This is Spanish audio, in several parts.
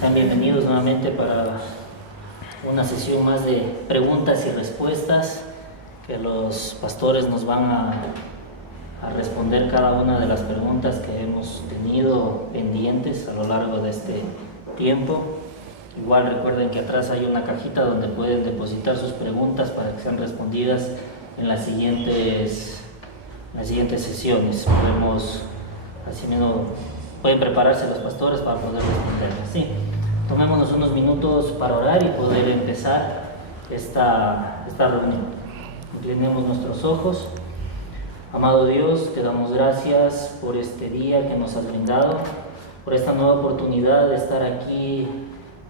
Sean bienvenidos nuevamente para una sesión más de preguntas y respuestas que los pastores nos van a responder cada una de las preguntas que hemos tenido pendientes a lo largo de este tiempo. Igual recuerden que atrás hay una cajita donde pueden depositar sus preguntas para que sean respondidas en las siguientes sesiones. Pueden prepararse los pastores para poder responderlas. Sí, tomémonos unos minutos para orar y poder empezar esta reunión. Inclinemos nuestros ojos. Amado Dios, te damos gracias por este día que nos has brindado, por esta nueva oportunidad de estar aquí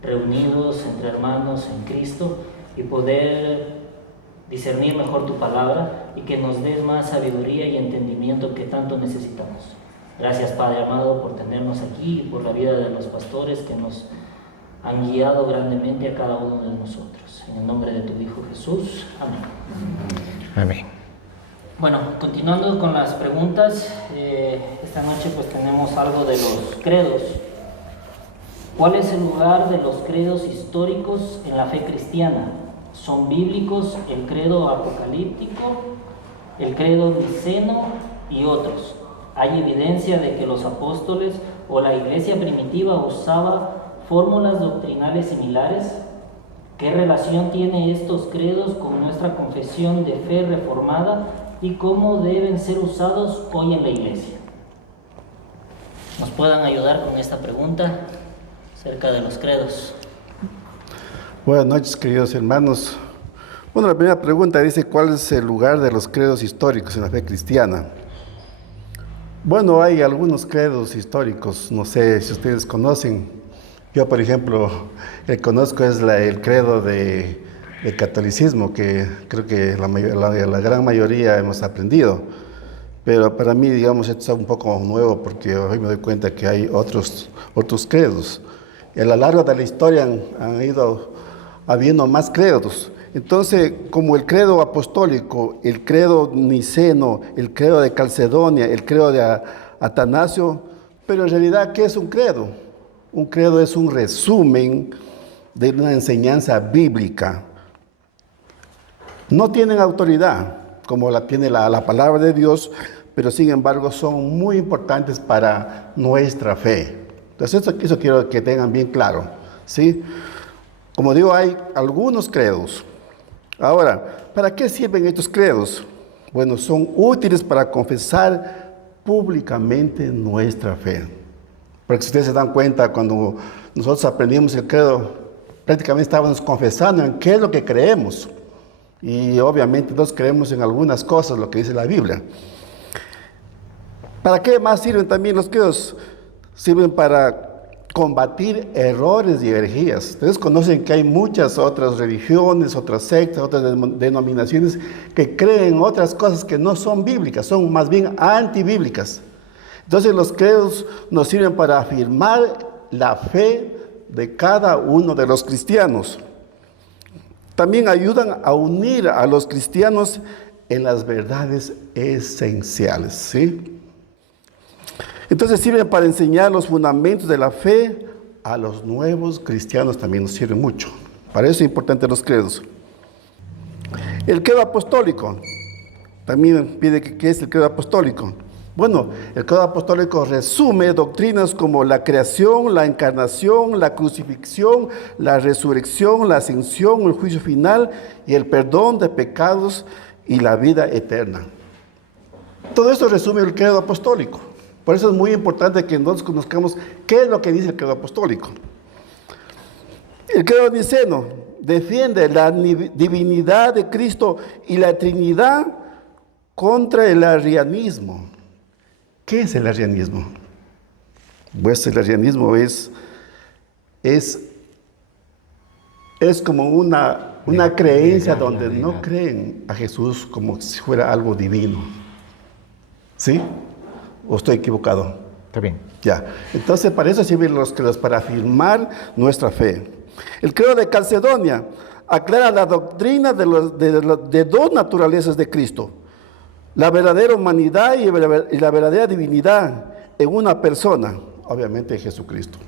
reunidos entre hermanos en Cristo y poder discernir mejor tu palabra y que nos des más sabiduría y entendimiento que tanto necesitamos. Gracias, Padre amado, por tenernos aquí y por la vida de los pastores que nos han guiado grandemente a cada uno de nosotros. En el nombre de tu Hijo Jesús. Amén. Amén. Bueno, continuando con las preguntas, esta noche pues tenemos algo de los credos. ¿Cuál es el lugar de los credos históricos en la fe cristiana? ¿Son bíblicos el credo apocalíptico, el credo niceno y otros? ¿Hay evidencia de que los apóstoles o la iglesia primitiva usaba fórmulas doctrinales similares? ¿Qué relación tienen estos credos con nuestra confesión de fe reformada y cómo deben ser usados hoy en la iglesia? ¿Nos puedan ayudar con esta pregunta acerca de los credos? Buenas noches, queridos hermanos. Bueno, la primera pregunta dice, ¿cuál es el lugar de los credos históricos en la fe cristiana? Bueno, hay algunos credos históricos, no sé si ustedes conocen. Yo, por ejemplo, el que conozco es el credo de catolicismo, que creo que la gran mayoría hemos aprendido. Pero para mí, digamos, esto es un poco nuevo porque hoy me doy cuenta que hay otros credos. Y a lo largo de la historia han ido habiendo más credos. Entonces, como el credo apostólico, el credo niceno, el credo de Calcedonia, el credo de Atanasio, pero en realidad, ¿qué es un credo? Un credo es un resumen de una enseñanza bíblica. No tienen autoridad, como la tiene la palabra de Dios, pero sin embargo son muy importantes para nuestra fe. Entonces, eso quiero que tengan bien claro, ¿sí? Como digo, hay algunos credos. Ahora, ¿para qué sirven estos credos? Bueno, son útiles para confesar públicamente nuestra fe. Porque si ustedes se dan cuenta, cuando nosotros aprendimos el credo, prácticamente estábamos confesando en qué es lo que creemos. Y obviamente nosotros creemos en algunas cosas, lo que dice la Biblia. ¿Para qué más sirven también los credos? Sirven para combatir errores y herejías. Ustedes conocen que hay muchas otras religiones, otras sectas, otras denominaciones que creen otras cosas que no son bíblicas, son más bien antibíblicas. Entonces los credos nos sirven para afirmar la fe de cada uno de los cristianos. También ayudan a unir a los cristianos en las verdades esenciales, ¿sí? Entonces sirven para enseñar los fundamentos de la fe a los nuevos cristianos, también nos sirven mucho. Para eso es importante los credos. El credo apostólico, también pide ¿qué es el credo apostólico? Bueno, el credo apostólico resume doctrinas como la creación, la encarnación, la crucifixión, la resurrección, la ascensión, el juicio final y el perdón de pecados y la vida eterna. Todo esto resume el credo apostólico. Por eso es muy importante que nosotros conozcamos qué es lo que dice el credo apostólico. El credo niceno defiende la divinidad de Cristo y la Trinidad contra el arrianismo. ¿Qué es el arrianismo? Pues el arrianismo es como una creencia donde no creen a Jesús como si fuera algo divino. ¿Sí? ¿O estoy equivocado? Está bien. Ya. Entonces, para eso sirven los credos, para afirmar nuestra fe. El credo de Calcedonia aclara la doctrina de dos naturalezas de Cristo: la verdadera humanidad y la verdadera divinidad en una persona, obviamente Jesucristo.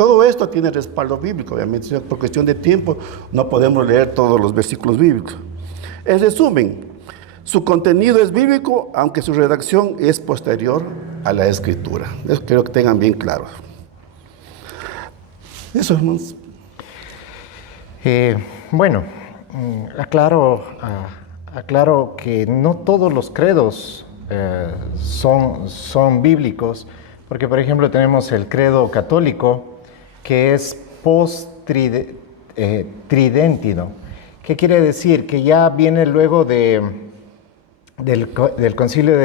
Todo esto tiene respaldo bíblico, obviamente, por cuestión de tiempo no podemos leer todos los versículos bíblicos. En resumen, su contenido es bíblico, aunque su redacción es posterior a la Escritura. Eso quiero que tengan bien claro. Eso, hermanos. Bueno, aclaro que no todos los credos son bíblicos, porque por ejemplo tenemos el credo católico que es post-tridentino. ¿Qué quiere decir? Que ya viene luego del concilio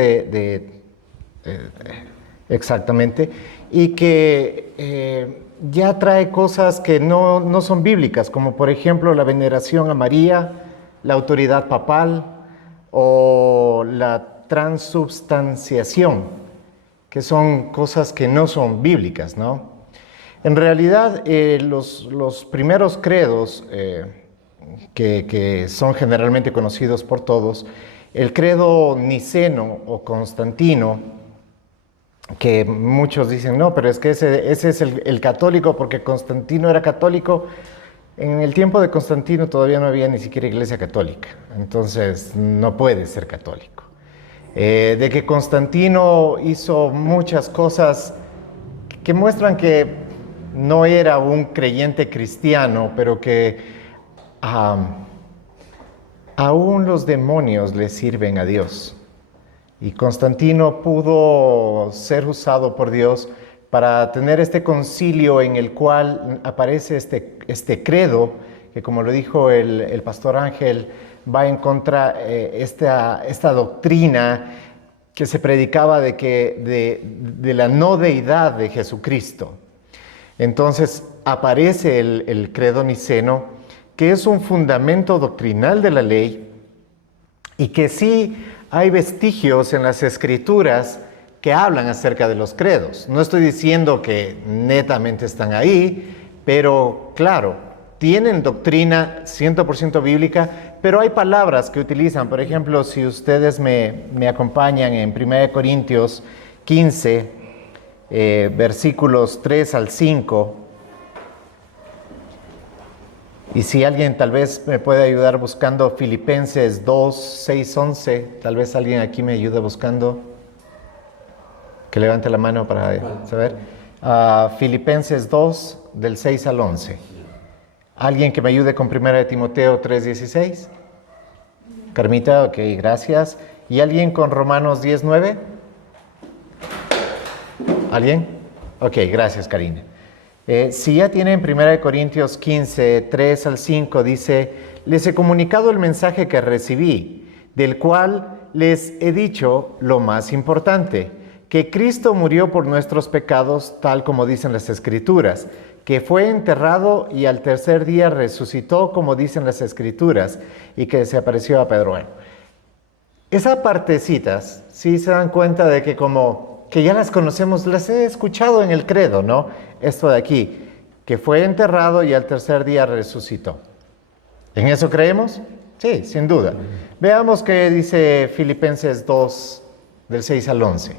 exactamente, y que ya trae cosas que no son bíblicas, como por ejemplo la veneración a María, la autoridad papal o la transubstanciación, que son cosas que no son bíblicas, ¿no? En realidad, los primeros credos que son generalmente conocidos por todos, el credo niceno o constantino, que muchos dicen, no, pero es que ese es el católico, porque Constantino era católico. En el tiempo de Constantino todavía no había ni siquiera iglesia católica, entonces no puede ser católico. De que Constantino hizo muchas cosas que muestran que no era un creyente cristiano, pero que aún los demonios le sirven a Dios. Y Constantino pudo ser usado por Dios para tener este concilio en el cual aparece este credo, que como lo dijo el pastor Ángel, va en contra esta doctrina que se predicaba de la no deidad de Jesucristo. Entonces aparece el credo niceno, que es un fundamento doctrinal de la ley y que sí hay vestigios en las Escrituras que hablan acerca de los credos. No estoy diciendo que netamente están ahí, pero claro, tienen doctrina 100% bíblica, pero hay palabras que utilizan. Por ejemplo, si ustedes me acompañan en 1 Corintios 15, versículos 3 al 5, y si alguien tal vez me puede ayudar buscando Filipenses 2, 6, 11, tal vez alguien aquí me ayude buscando, que levante la mano para saber. Filipenses 2, del 6 al 11. ¿Alguien que me ayude con 1 Timoteo 3, 16? Carmita, ok, gracias. ¿Y alguien con Romanos 10, 9? ¿Alguien? Ok, gracias, Karina. Si ya tienen 1 Corintios 15, 3 al 5, dice: les he comunicado el mensaje que recibí, del cual les he dicho lo más importante, que Cristo murió por nuestros pecados, tal como dicen las Escrituras, que fue enterrado y al tercer día resucitó, como dicen las Escrituras, y que se apareció a Pedro. Bueno, esas partecitas, sí se dan cuenta de que como que ya las conocemos, las he escuchado en el credo, ¿no? Esto de aquí, que fue enterrado y al tercer día resucitó. ¿En eso creemos? Sí, sin duda. Veamos qué dice Filipenses 2, del 6 al 11.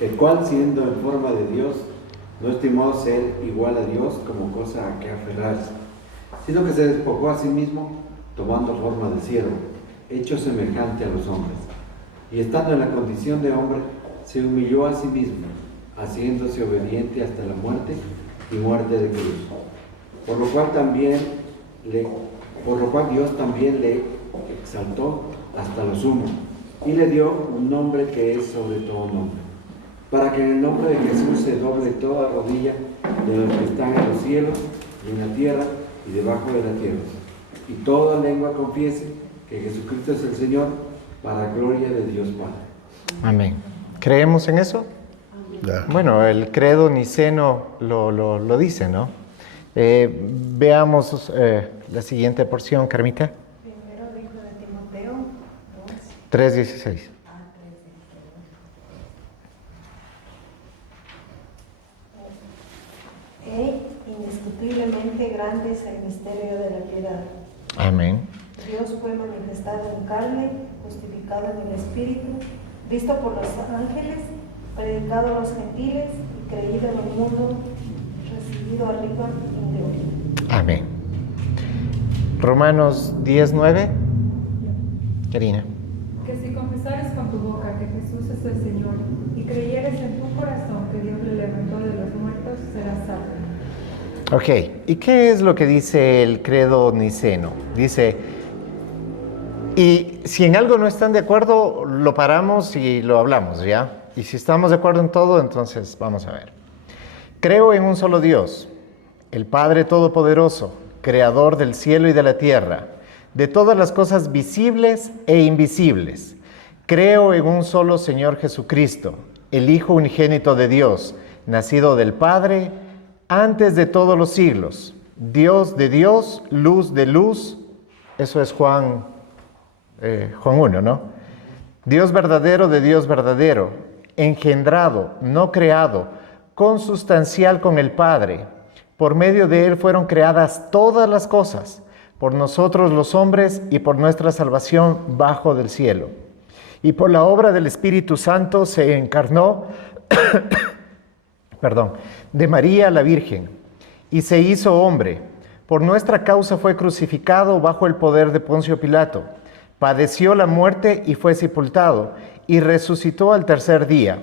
El cual, siendo en forma de Dios, no estimó ser igual a Dios como cosa a que aferrarse, sino que se despojó a sí mismo, tomando forma de siervo, hecho semejante a los hombres. Y estando en la condición de hombre, se humilló a sí mismo, haciéndose obediente hasta la muerte y muerte de cruz. Por lo cual Dios también le exaltó hasta lo sumo, y le dio un nombre que es sobre todo nombre, para que en el nombre de Jesús se doble toda rodilla de los que están en los cielos y en la tierra y debajo de la tierra, y toda lengua confiese que Jesucristo es el Señor, para gloria de Dios Padre. Amén. ¿Creemos en eso? Ya. Bueno, el credo niceno lo dice, ¿no? Veamos la siguiente porción, Carmita. Primero dijo de Timoteo 3:16. Indiscutiblemente grande es el misterio de la piedad. Amén. Dios fue manifestado en carne, justificado en el Espíritu, visto por los ángeles, predicado a los gentiles y creído en el mundo, recibido arriba en gloria. Amén. Romanos 10:9. Karina. Que si confesares con tu boca que Jesús es el Señor y creyeres en tu corazón que Dios le levantó de los muertos, serás salvo. Ok, ¿y qué es lo que dice el credo niceno? Dice, y si en algo no están de acuerdo, lo paramos y lo hablamos, ¿ya? Y si estamos de acuerdo en todo, entonces vamos a ver. Creo en un solo Dios, el Padre Todopoderoso, Creador del cielo y de la tierra, de todas las cosas visibles e invisibles. Creo en un solo Señor Jesucristo, el Hijo unigénito de Dios, nacido del Padre, antes de todos los siglos, Dios de Dios, luz de luz. Eso es Juan 1, ¿no? Dios verdadero de Dios verdadero, engendrado, no creado, consustancial con el Padre. Por medio de Él fueron creadas todas las cosas, por nosotros los hombres y por nuestra salvación bajo del cielo. Y por la obra del Espíritu Santo se encarnó de María la Virgen, y se hizo hombre. Por nuestra causa fue crucificado bajo el poder de Poncio Pilato. Padeció la muerte y fue sepultado, y resucitó al tercer día,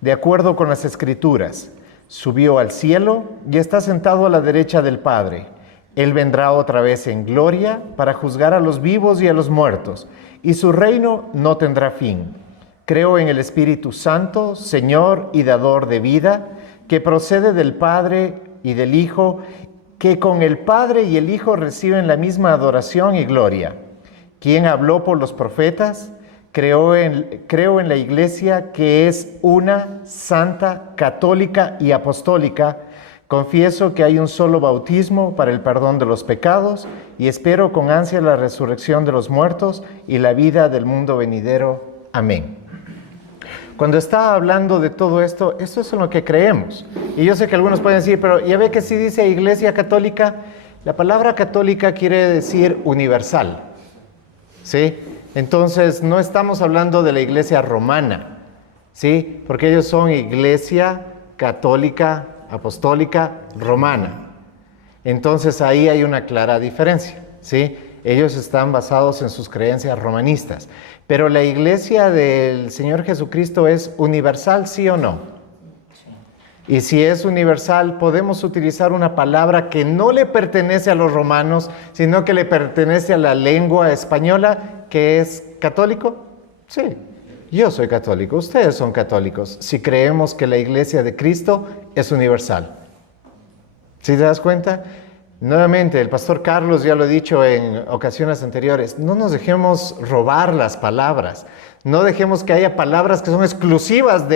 de acuerdo con las Escrituras. Subió al cielo y está sentado a la derecha del Padre. Él vendrá otra vez en gloria para juzgar a los vivos y a los muertos, y su reino no tendrá fin. Creo en el Espíritu Santo, Señor y dador de vida, que procede del Padre y del Hijo, que con el Padre y el Hijo reciben la misma adoración y gloria. Quien habló por los profetas, creo en la Iglesia, que es una, santa, católica y apostólica. Confieso que hay un solo bautismo para el perdón de los pecados y espero con ansia la resurrección de los muertos y la vida del mundo venidero. Amén. Cuando está hablando de todo esto, esto es en lo que creemos. Y yo sé que algunos pueden decir, pero ya ve que si dice Iglesia Católica, la palabra católica quiere decir universal, ¿sí? Entonces no estamos hablando de la Iglesia romana, ¿sí? Porque ellos son Iglesia Católica, Apostólica, Romana. Entonces ahí hay una clara diferencia, ¿sí? Ellos están basados en sus creencias romanistas. Pero la Iglesia del Señor Jesucristo es universal, ¿sí o no? Y si es universal, podemos utilizar una palabra que no le pertenece a los romanos, sino que le pertenece a la lengua española, que es católico. Sí, yo soy católico, ustedes son católicos, si creemos que la Iglesia de Cristo es universal. ¿Sí te das cuenta? Nuevamente, el pastor Carlos ya lo he dicho en ocasiones anteriores, no nos dejemos robar las palabras, no dejemos que haya palabras que son exclusivas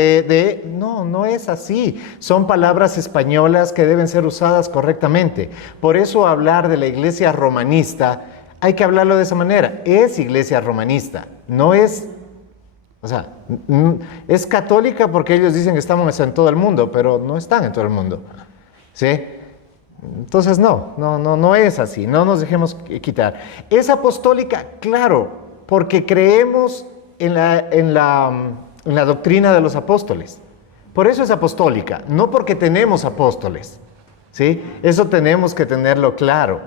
No, no es así, son palabras españolas que deben ser usadas correctamente. Por eso hablar de la iglesia romanista, hay que hablarlo de esa manera, es iglesia romanista, no es, es católica porque ellos dicen que estamos en todo el mundo, pero no están en todo el mundo, ¿sí? Entonces no es así, no nos dejemos quitar. Es apostólica, claro, porque creemos en la doctrina de los apóstoles. Por eso es apostólica, no porque tenemos apóstoles, ¿sí? Eso tenemos que tenerlo claro,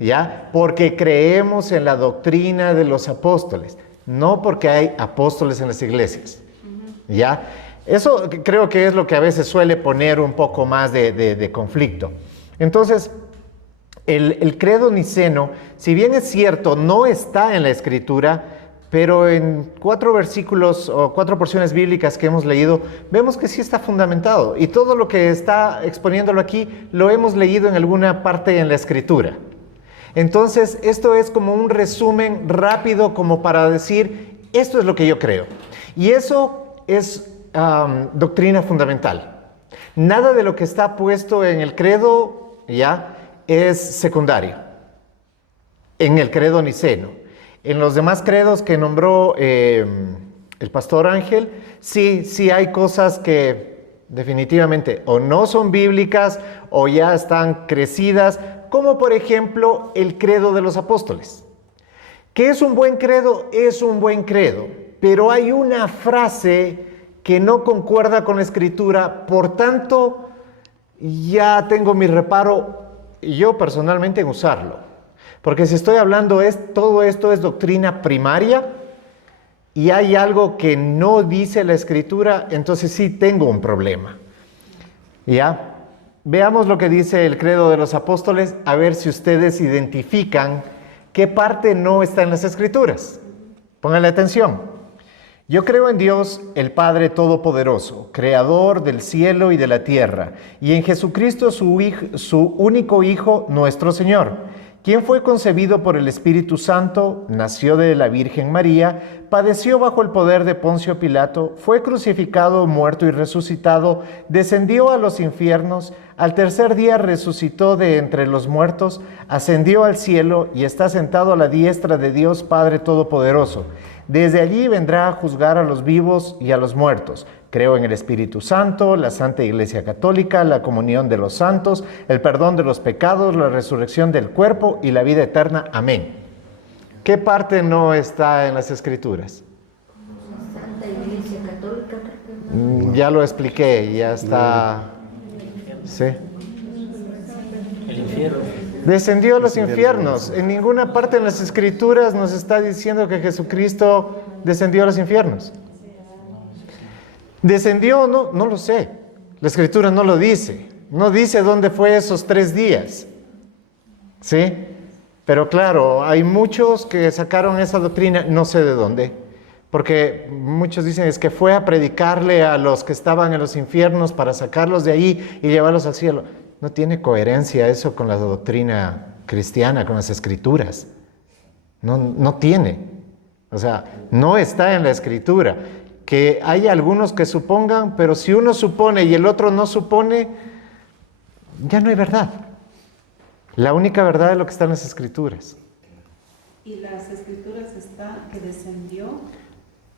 ¿ya? Porque creemos en la doctrina de los apóstoles, no porque hay apóstoles en las iglesias, ¿ya? Eso creo que es lo que a veces suele poner un poco más de conflicto. Entonces, el credo niceno, si bien es cierto, no está en la Escritura, pero en 4 versículos o 4 porciones bíblicas que hemos leído, vemos que sí está fundamentado. Y todo lo que está exponiéndolo aquí, lo hemos leído en alguna parte en la Escritura. Entonces, esto es como un resumen rápido, como para decir, esto es lo que yo creo. Y eso es doctrina fundamental. Nada de lo que está puesto en el credo ya es secundario en el credo niceno. En los demás credos que nombró el pastor Ángel, sí hay cosas que definitivamente o no son bíblicas o ya están crecidas, como por ejemplo el credo de los apóstoles. ¿Qué es un buen credo? Es un buen credo, pero hay una frase que no concuerda con la Escritura, por tanto, ya tengo mi reparo yo personalmente en usarlo. Porque si estoy hablando, todo esto es doctrina primaria y hay algo que no dice la Escritura, entonces sí tengo un problema. ¿Ya? Veamos lo que dice el Credo de los Apóstoles, a ver si ustedes identifican qué parte no está en las Escrituras. Pónganle atención. Yo creo en Dios, el Padre Todopoderoso, Creador del cielo y de la tierra, y en Jesucristo su único Hijo, nuestro Señor, quien fue concebido por el Espíritu Santo, nació de la Virgen María, padeció bajo el poder de Poncio Pilato, fue crucificado, muerto y resucitado, descendió a los infiernos, al tercer día resucitó de entre los muertos, ascendió al cielo y está sentado a la diestra de Dios Padre Todopoderoso. Desde allí vendrá a juzgar a los vivos y a los muertos. Creo en el Espíritu Santo, la Santa Iglesia Católica, la comunión de los santos, el perdón de los pecados, la resurrección del cuerpo y la vida eterna. Amén. ¿Qué parte no está en las Escrituras? La Santa Iglesia Católica. Ya lo expliqué, ya está. ¿Sí? El infierno. Descendió a los infiernos. En ninguna parte en las Escrituras nos está diciendo que Jesucristo descendió a los infiernos. ¿Descendió o no? No lo sé. La Escritura no lo dice. No dice dónde fue esos 3 días. ¿Sí? Pero claro, hay muchos que sacaron esa doctrina, no sé de dónde. Porque muchos dicen es que fue a predicarle a los que estaban en los infiernos para sacarlos de ahí y llevarlos al cielo. No tiene coherencia eso con la doctrina cristiana, con las Escrituras. No tiene. O sea, no está en la Escritura. Que hay algunos que supongan, pero si uno supone y el otro no supone, ya no hay verdad. La única verdad es lo que está en las Escrituras. ¿Y las Escrituras está que descendió?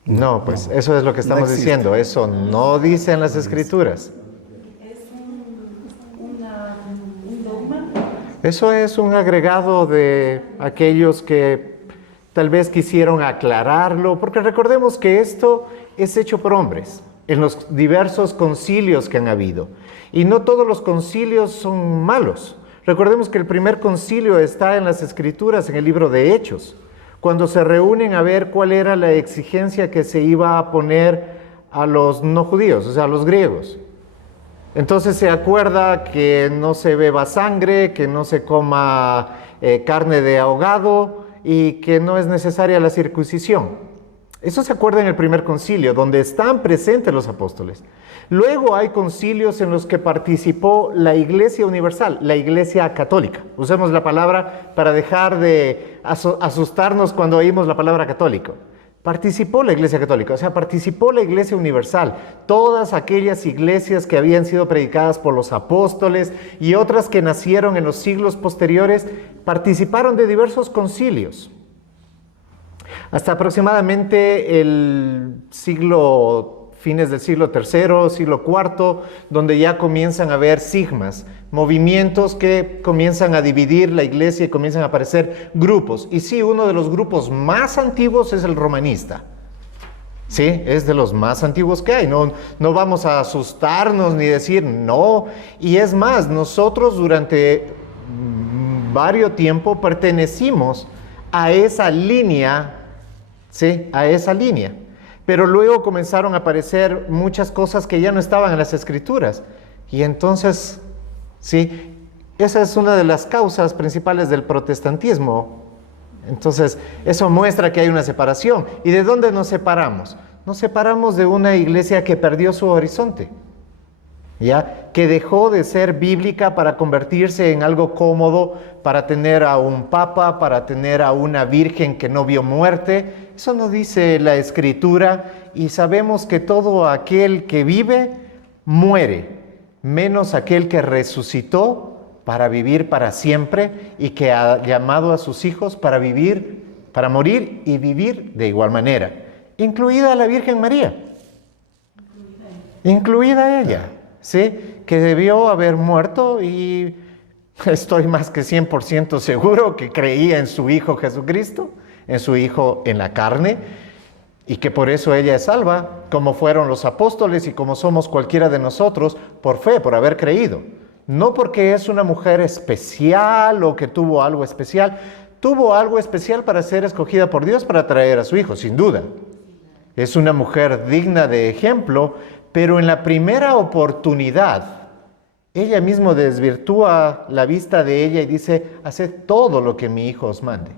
No, pues eso es lo que estamos diciendo. Eso no dice en las Escrituras. ¿Es un dogma? Eso es un agregado de aquellos que tal vez quisieron aclararlo, porque recordemos que esto es hecho por hombres en los diversos concilios que han habido. Y no todos los concilios son malos. Recordemos que el primer concilio está en las Escrituras, en el libro de Hechos, cuando se reúnen a ver cuál era la exigencia que se iba a poner a los no judíos, o sea, a los griegos. Entonces se acuerda que no se beba sangre, que no se coma carne de ahogado y que no es necesaria la circuncisión. Eso se acuerda en el primer concilio, donde están presentes los apóstoles. Luego hay concilios en los que participó la Iglesia Universal, la Iglesia Católica. Usemos la palabra para dejar de asustarnos cuando oímos la palabra católico. Participó la Iglesia Católica, o sea, participó la Iglesia Universal. Todas aquellas iglesias que habían sido predicadas por los apóstoles y otras que nacieron en los siglos posteriores, participaron de diversos concilios. Hasta aproximadamente el fines del siglo III, siglo IV, donde ya comienzan a haber sigmas, movimientos que comienzan a dividir la iglesia y comienzan a aparecer grupos. Y sí, uno de los grupos más antiguos es el romanista. Sí, es de los más antiguos que hay. No vamos a asustarnos ni decir no. Y es más, nosotros durante varios tiempo pertenecimos a esa línea. Sí, a esa línea. Pero luego comenzaron a aparecer muchas cosas que ya no estaban en las Escrituras. Y entonces, sí, esa es una de las causas principales del protestantismo. Entonces, eso muestra que hay una separación. ¿Y de dónde nos separamos? Nos separamos de una iglesia que perdió su horizonte, ¿ya? Que dejó de ser bíblica para convertirse en algo cómodo, para tener a un papa, para tener a una virgen que no vio muerte. Eso no dice la Escritura, y sabemos que todo aquel que vive muere, menos aquel que resucitó para vivir para siempre y que ha llamado a sus hijos para vivir, para morir y vivir de igual manera, incluida la Virgen María, incluida ella. ¿Sí? Que debió haber muerto, y estoy más que 100% seguro que creía en su Hijo Jesucristo, en su Hijo en la carne, y que por eso ella es salva, como fueron los apóstoles y como somos cualquiera de nosotros, por fe, por haber creído. No porque es una mujer especial o que tuvo algo especial. Tuvo algo especial para ser escogida por Dios para traer a su hijo, sin duda. Es una mujer digna de ejemplo, pero en la primera oportunidad, ella misma desvirtúa la vista de ella y dice, haced todo lo que mi hijo os mande.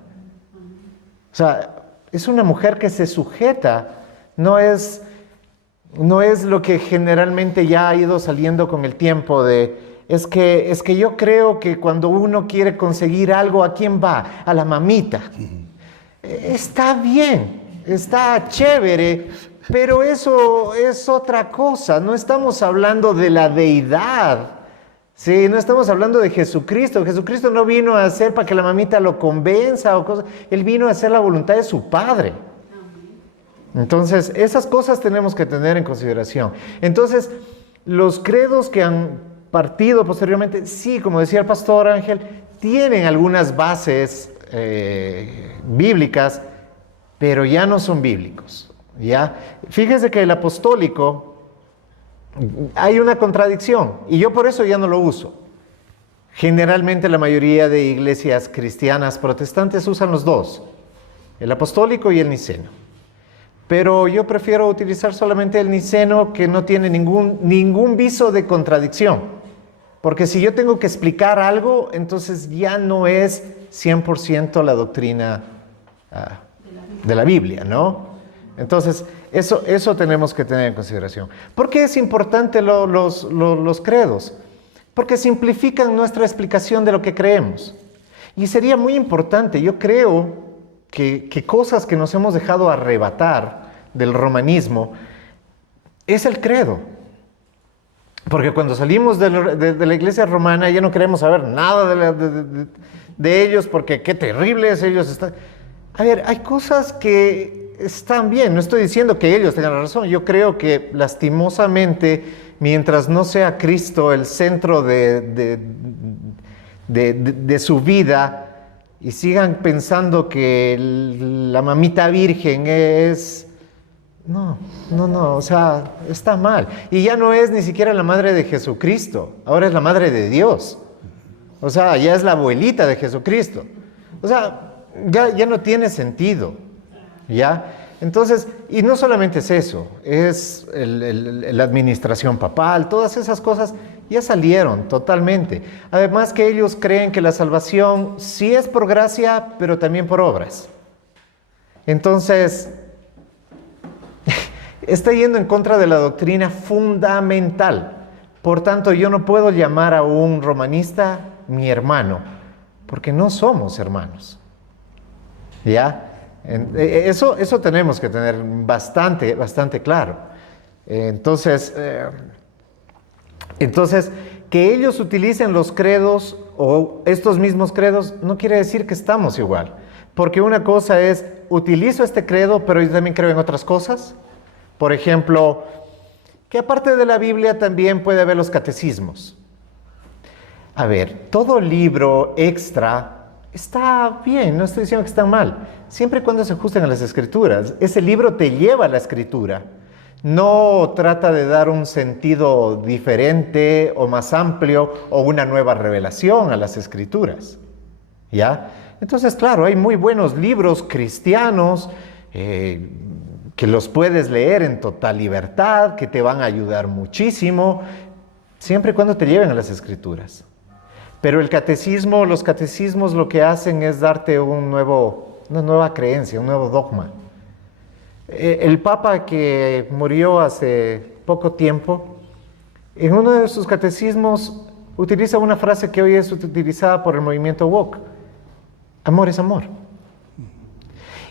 O sea, es una mujer que se sujeta, no es lo que generalmente ya ha ido saliendo con el tiempo es que yo creo que cuando uno quiere conseguir algo, ¿a quién va? A la mamita. Está bien, está chévere, pero eso es otra cosa. No estamos hablando de la deidad. Sí, no estamos hablando de Jesucristo. Jesucristo no vino a hacer para que la mamita lo convenza o cosas. Él vino a hacer la voluntad de su Padre. Entonces, esas cosas tenemos que tener en consideración. Entonces, los credos que han partido posteriormente, sí, como decía el pastor Ángel, tienen algunas bases bíblicas, pero ya no son bíblicos. ¿Ya? Fíjense que el apostólico, hay una contradicción, y yo por eso ya no lo uso. Generalmente la mayoría de iglesias cristianas protestantes usan los dos, el apostólico y el niceno. Pero yo prefiero utilizar solamente el niceno, que no tiene ningún viso de contradicción. Porque si yo tengo que explicar algo, entonces ya no es 100% la doctrina de la Biblia, ¿no? Entonces, eso tenemos que tener en consideración. ¿Por qué es importante los credos? Porque simplifican nuestra explicación de lo que creemos. Y sería muy importante, yo creo que cosas que nos hemos dejado arrebatar del romanismo es el credo. Porque cuando salimos de la iglesia romana ya no queremos saber nada de ellos, porque qué terribles ellos están. A ver, hay cosas que están bien, no estoy diciendo que ellos tengan razón. Yo creo que lastimosamente, mientras no sea Cristo el centro de su vida, y sigan pensando que la mamita virgen es... No, o sea, está mal. Y ya no es ni siquiera la madre de Jesucristo, ahora es la madre de Dios. O sea, ya es la abuelita de Jesucristo. O sea, ya no tiene sentido, ¿ya? Entonces, y no solamente es eso, es la administración papal, todas esas cosas ya salieron totalmente. Además que ellos creen que la salvación sí es por gracia, pero también por obras. Entonces, está yendo en contra de la doctrina fundamental. Por tanto, yo no puedo llamar a un romanista mi hermano, porque no somos hermanos. ¿Ya? Eso tenemos que tener bastante claro. Entonces, que ellos utilicen los credos o estos mismos credos no quiere decir que estamos igual. Porque una cosa es, utilizo este credo, pero yo también creo en otras cosas. Por ejemplo, que aparte de la Biblia también puede haber los catecismos. A ver, todo libro extra está bien, no estoy diciendo que está mal, siempre y cuando se ajusten a las escrituras. Ese libro te lleva a la escritura, no trata de dar un sentido diferente o más amplio o una nueva revelación a las escrituras, ¿ya? Entonces, claro, hay muy buenos libros cristianos que los puedes leer en total libertad, que te van a ayudar muchísimo, siempre y cuando te lleven a las escrituras. Pero los catecismos lo que hacen es darte una nueva creencia, un nuevo dogma. El Papa que murió hace poco tiempo, en uno de sus catecismos utiliza una frase que hoy es utilizada por el movimiento woke: amor es amor.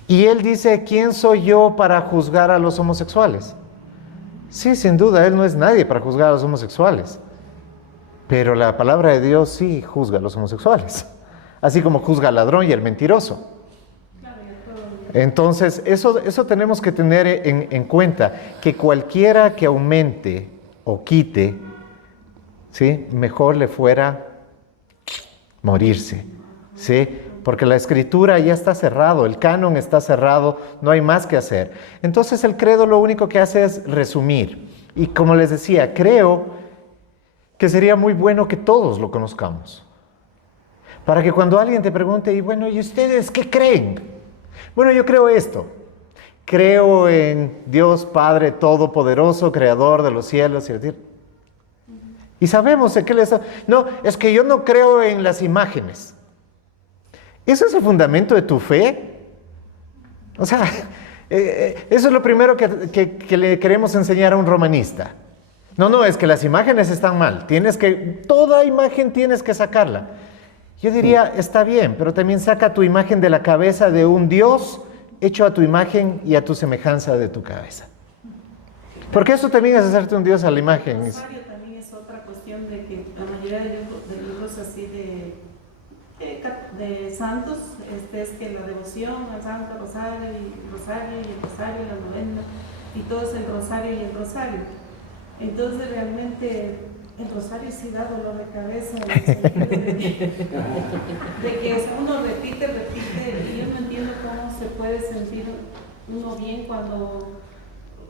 Y él dice, ¿quién soy yo para juzgar a los homosexuales? Sí, sin duda, él no es nadie para juzgar a los homosexuales. Pero la palabra de Dios sí juzga a los homosexuales, así como juzga al ladrón y al mentiroso. Entonces, eso tenemos que tener en cuenta, que cualquiera que aumente o quite, ¿sí?, mejor le fuera morirse, ¿sí? porque la escritura ya está cerrado, el canon está cerrado, no hay más que hacer. Entonces el credo lo único que hace es resumir. Y como les decía, creo que sería muy bueno que todos lo conozcamos. Para que cuando alguien te pregunte, y bueno, ¿y ustedes qué creen? Bueno, yo creo esto. Creo en Dios Padre Todopoderoso, Creador de los cielos y la tierra. Y sabemos en qué les... No, es que yo no creo en las imágenes. ¿Eso es el fundamento de tu fe? O sea, eso es lo primero que le queremos enseñar a un romanista. No, es que las imágenes están mal. Toda imagen tienes que sacarla. Yo diría, está bien, pero también saca tu imagen de la cabeza de un Dios hecho a tu imagen y a tu semejanza de tu cabeza. Porque eso también es hacerte un Dios a la imagen. El rosario también es otra cuestión de que la mayoría de libros así de santos, es que la devoción al Santo Rosario y el Rosario, la novena, y todo es el Rosario y el Rosario. Entonces realmente el Rosario sí da dolor de cabeza, en el sentido de que uno repite, y yo no entiendo cómo se puede sentir uno bien cuando,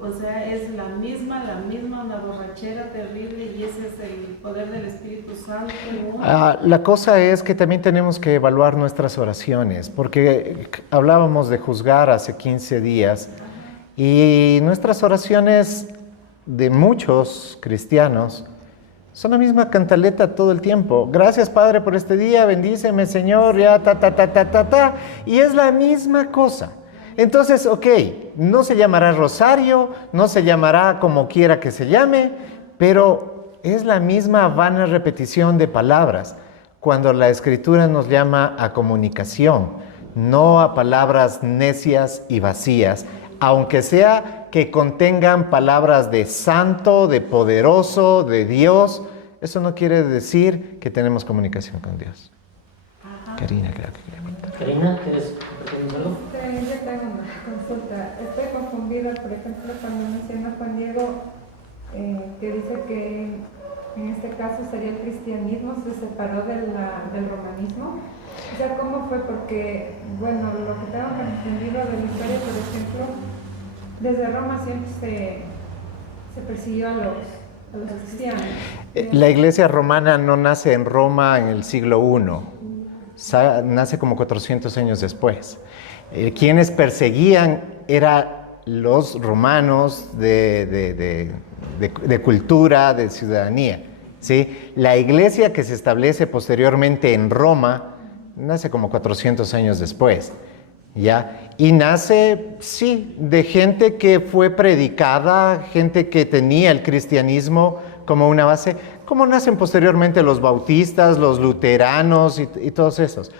o sea, es la misma, una borrachera terrible, y ese es el poder del Espíritu Santo. La cosa es que también tenemos que evaluar nuestras oraciones, porque hablábamos de juzgar hace 15 días, y nuestras oraciones de muchos cristianos son la misma cantaleta todo el tiempo. Gracias, Padre, por este día, bendíceme, Señor, ya, y es la misma cosa. Entonces, ok, no se llamará rosario, no se llamará como quiera que se llame, pero es la misma vana repetición de palabras, cuando la Escritura nos llama a comunicación, no a palabras necias y vacías, aunque sea que contengan palabras de santo, de poderoso, de Dios. Eso no quiere decir que tenemos comunicación con Dios. Karina, creo que quiere comentar. Karina, ¿quieres compartir algo? Yo tengo una consulta. Estoy confundida, por ejemplo, cuando menciona Juan Diego, que dice que en este caso sería el cristianismo, se separó del romanismo. O sea, ¿cómo fue? Porque, bueno, lo que tengo entendido de la historia, por ejemplo, desde Roma siempre se persiguió a los cristianos. La iglesia romana no nace en Roma en el siglo I, nace como 400 años después. Quienes perseguían eran los romanos de cultura, de ciudadanía, ¿sí? La iglesia que se establece posteriormente en Roma nace como 400 años después, ¿ya? Y nace, sí, de gente que fue predicada, gente que tenía el cristianismo como una base, como nacen posteriormente los bautistas, los luteranos y todos esos.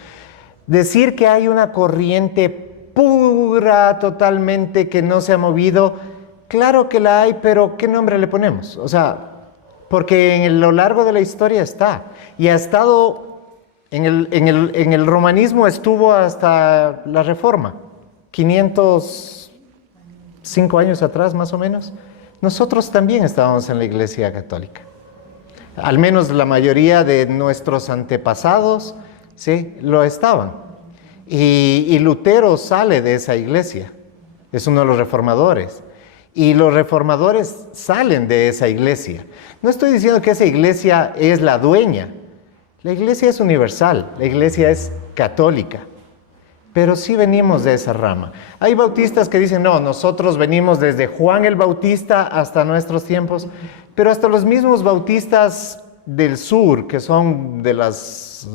Decir que hay una corriente pura totalmente que no se ha movido, claro que la hay, pero ¿qué nombre le ponemos? O sea, porque en lo largo de la historia está, y ha estado, en el romanismo estuvo hasta la Reforma, 505 años atrás más o menos. Nosotros también estábamos en la Iglesia Católica. Al menos la mayoría de nuestros antepasados, sí, lo estaban. Y Lutero sale de esa iglesia, es uno de los reformadores. Y los reformadores salen de esa iglesia. No estoy diciendo que esa iglesia es la dueña. La iglesia es universal, la iglesia es católica. Pero sí venimos de esa rama. Hay bautistas que dicen, no, nosotros venimos desde Juan el Bautista hasta nuestros tiempos, pero hasta los mismos bautistas del sur, que son de los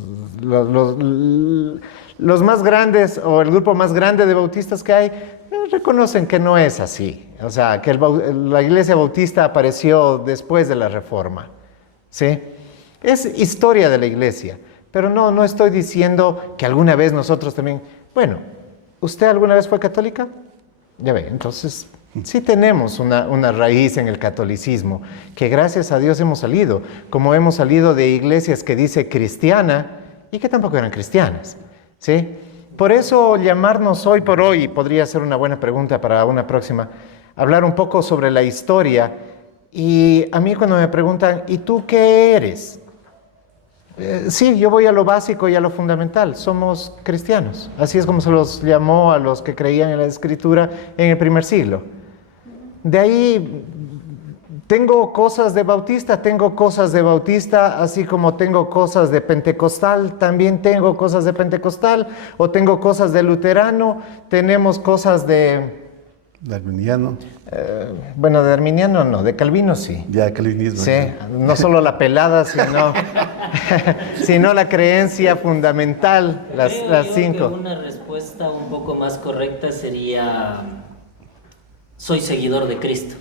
más grandes, o el grupo más grande de bautistas que hay, reconocen que no es así. O sea, que la iglesia bautista apareció después de la Reforma, ¿sí? Es historia de la iglesia, pero no estoy diciendo que alguna vez nosotros también... Bueno, ¿usted alguna vez fue católica? Ya ve, entonces sí tenemos una raíz en el catolicismo, que gracias a Dios hemos salido, como hemos salido de iglesias que dice cristiana y que tampoco eran cristianas, ¿sí? Por eso llamarnos hoy por hoy, podría ser una buena pregunta para una próxima, hablar un poco sobre la historia. Y a mí cuando me preguntan, ¿y tú qué eres? Sí, yo voy a lo básico y a lo fundamental. Somos cristianos. Así es como se los llamó a los que creían en la Escritura en el primer siglo. De ahí, tengo cosas de bautista, así como tengo cosas de pentecostal, también tengo cosas de pentecostal, o tengo cosas de luterano, tenemos cosas de... De arminiano. Bueno, de arminiano no, de Calvino sí. Ya, calvinismo. Sí, no solo la pelada, sino la creencia fundamental, las Creo yo cinco. que una respuesta un poco más correcta sería: soy seguidor de Cristo.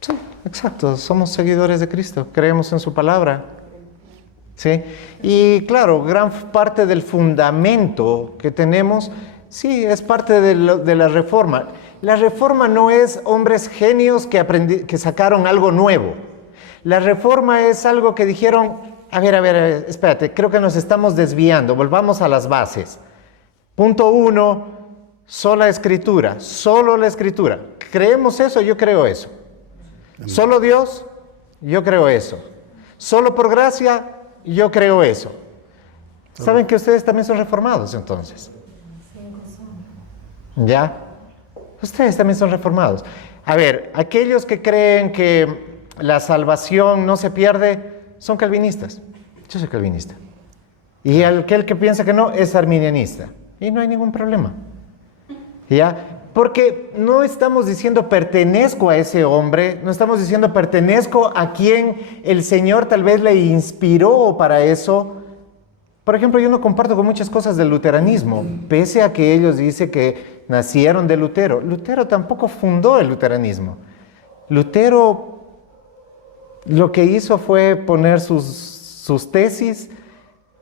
Sí, exacto, somos seguidores de Cristo, creemos en su palabra. ¿Sí? Y claro, gran parte del fundamento que tenemos, sí, es parte de la Reforma. La Reforma no es hombres genios que sacaron algo nuevo. La Reforma es algo que dijeron, a ver, espérate, creo que nos estamos desviando, volvamos a las bases. Punto 1, sola Escritura, solo la Escritura. ¿Creemos eso? Yo creo eso. ¿Solo Dios? Yo creo eso. ¿Solo por gracia? Yo creo eso. ¿Saben que ustedes también son reformados entonces? ¿Ya? Ustedes también son reformados. A ver, aquellos que creen que la salvación no se pierde son calvinistas. Yo soy calvinista. Y aquel que piensa que no es arminianista. Y no hay ningún problema. ¿Ya? Porque no estamos diciendo pertenezco a ese hombre, no estamos diciendo pertenezco a quien el Señor tal vez le inspiró para eso. Por ejemplo, yo no comparto con muchas cosas del luteranismo, pese a que ellos dicen que nacieron de Lutero. Lutero tampoco fundó el luteranismo. Lutero lo que hizo fue poner sus tesis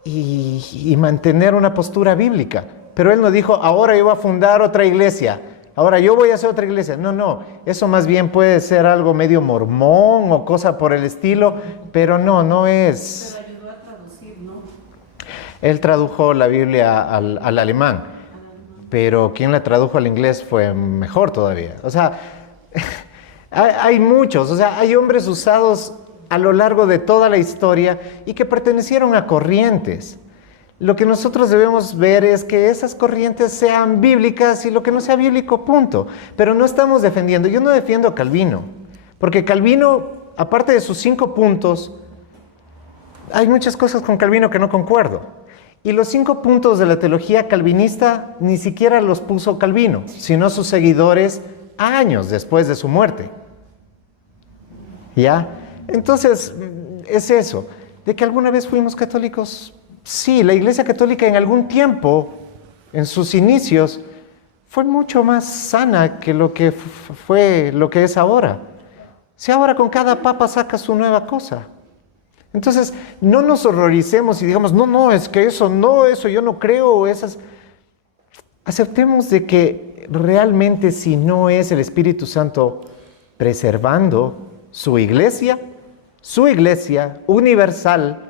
y mantener una postura bíblica. Pero él no dijo, ahora yo voy a fundar otra iglesia, ahora yo voy a hacer otra iglesia. No, eso más bien puede ser algo medio mormón o cosa por el estilo, pero no es... Pero ayudó a traducir, ¿no? Él tradujo la Biblia al alemán, pero quien la tradujo al inglés fue mejor todavía. O sea, hay muchos, o sea, hay hombres usados a lo largo de toda la historia y que pertenecieron a corrientes. Lo que nosotros debemos ver es que esas corrientes sean bíblicas y lo que no sea bíblico, punto. Pero no estamos defendiendo, yo no defiendo a Calvino, porque Calvino, aparte de sus 5 puntos, hay muchas cosas con Calvino que no concuerdo. Y los 5 puntos de la teología calvinista ni siquiera los puso Calvino, sino sus seguidores años después de su muerte. ¿Ya? Entonces, es eso. ¿De que alguna vez fuimos católicos? Sí, la Iglesia Católica en algún tiempo, en sus inicios, fue mucho más sana que lo que fue lo que es ahora. Si ahora con cada papa saca su nueva cosa. Entonces, no nos horroricemos y digamos, no, es que eso yo no creo, esas... Aceptemos de que realmente si no es el Espíritu Santo preservando su iglesia universal,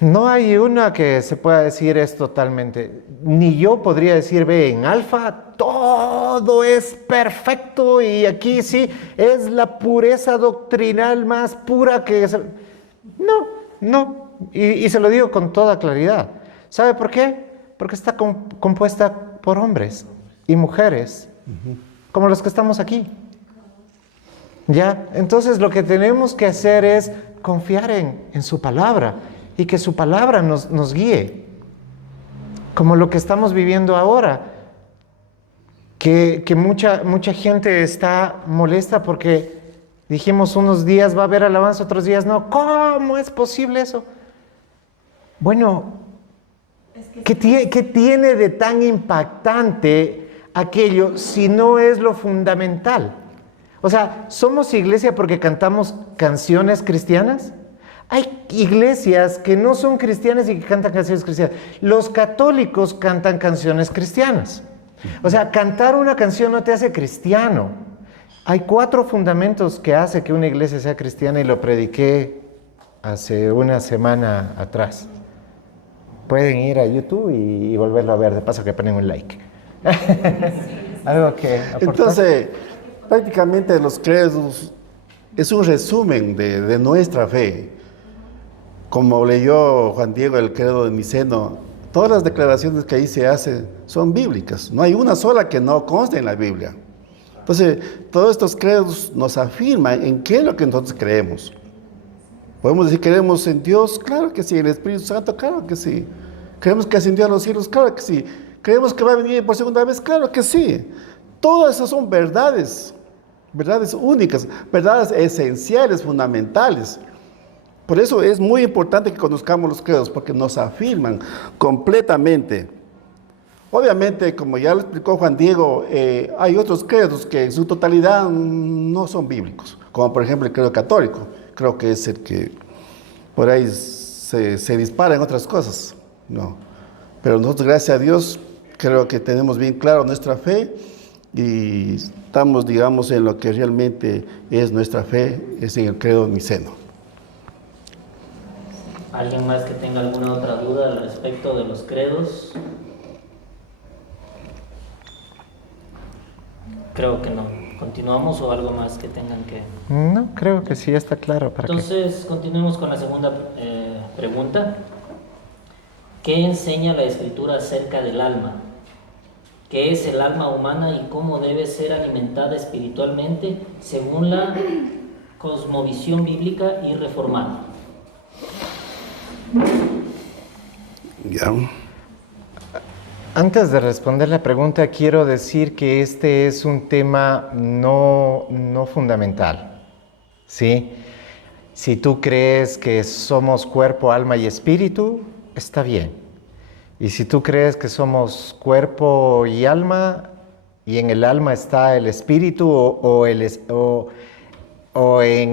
no hay una que se pueda decir es totalmente, ni yo podría decir, ve, en Alfa todo es perfecto y aquí sí es la pureza doctrinal más pura que... No, y se lo digo con toda claridad. ¿Sabe por qué? Porque está compuesta por hombres y mujeres, como los que estamos aquí. ¿Ya? Entonces lo que tenemos que hacer es confiar en su palabra. Y que su palabra nos guíe, como lo que estamos viviendo ahora, que mucha gente está molesta porque dijimos unos días va a haber alabanza, otros días no. ¿Cómo es posible eso? Bueno, ¿qué tiene de tan impactante aquello si no es lo fundamental? O sea, ¿somos iglesia porque cantamos canciones cristianas? Hay iglesias que no son cristianas y que cantan canciones cristianas. Los católicos cantan canciones cristianas. O sea, cantar una canción no te hace cristiano. Hay 4 fundamentos que hace que una iglesia sea cristiana y lo prediqué hace una semana atrás. Pueden ir a YouTube y volverlo a ver, de paso que ponen un like. ¿Algo que aportar? Entonces, prácticamente los credos es un resumen de nuestra fe. como leyó Juan Diego el credo de Niceno, todas las declaraciones que ahí se hacen son bíblicas. No hay una sola que no conste en la Biblia. Entonces, todos estos credos nos afirman en qué es lo que nosotros creemos. ¿Podemos decir que creemos en Dios? Claro que sí. ¿En el Espíritu Santo? Claro que sí. ¿Creemos que ascendió a los cielos? Claro que sí. ¿Creemos que va a venir por segunda vez? Claro que sí. Todas esas son verdades, verdades únicas, verdades esenciales, fundamentales. Por eso es muy importante que conozcamos los credos, porque nos afirman completamente. Obviamente, como ya lo explicó Juan Diego, hay otros credos que en su totalidad no son bíblicos, como por ejemplo el credo católico. Creo que es el que por ahí se dispara en otras cosas, ¿no? Pero nosotros, gracias a Dios, creo que tenemos bien claro nuestra fe y estamos, digamos, en lo que realmente es nuestra fe, es en el credo niceno. ¿Alguien más que tenga alguna otra duda al respecto de los credos? Creo que no. ¿Continuamos o algo más que tengan que...? No, creo que sí está claro. Entonces, continuemos con la segunda pregunta. ¿Qué enseña la Escritura acerca del alma? ¿Qué es el alma humana y cómo debe ser alimentada espiritualmente según la cosmovisión bíblica y reformada? Ya. Antes de responder la pregunta, quiero decir que este es un tema no fundamental, ¿sí? Si tú crees que somos cuerpo, alma y espíritu, está bien. Y si tú crees que somos cuerpo y alma, y en el alma está el espíritu, o en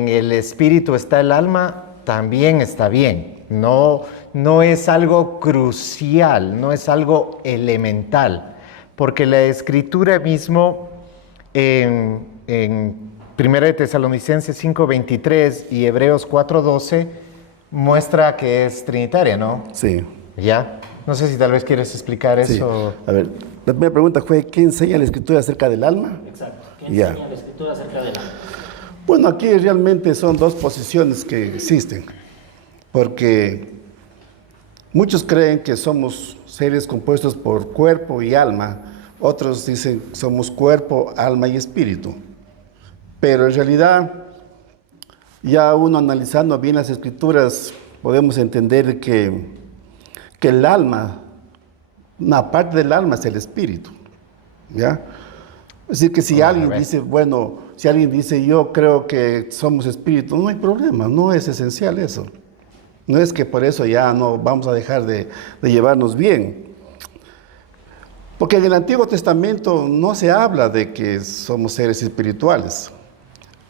el espíritu está el alma, también está bien. No es algo crucial, no es algo elemental, porque la Escritura mismo en 1 de Tesalonicenses 5:23 y Hebreos 4:12 muestra que es trinitaria, ¿no? Sí. ¿Ya? No sé si tal vez quieres explicar eso. Sí. A ver, la primera pregunta fue, ¿qué enseña la Escritura acerca del alma? Exacto. ¿Qué enseña la Escritura acerca del alma? Bueno, aquí realmente son dos posiciones que existen, porque muchos creen que somos seres compuestos por cuerpo y alma, otros dicen que somos cuerpo, alma y espíritu. Pero en realidad, ya uno analizando bien las Escrituras, podemos entender que el alma, una parte del alma es el espíritu, ¿ya? Es decir, que si alguien dice, bueno, si alguien dice, yo creo que somos espíritu, no hay problema, no es esencial eso. No es que por eso ya no vamos a dejar de llevarnos bien. Porque en el Antiguo Testamento no se habla de que somos seres espirituales.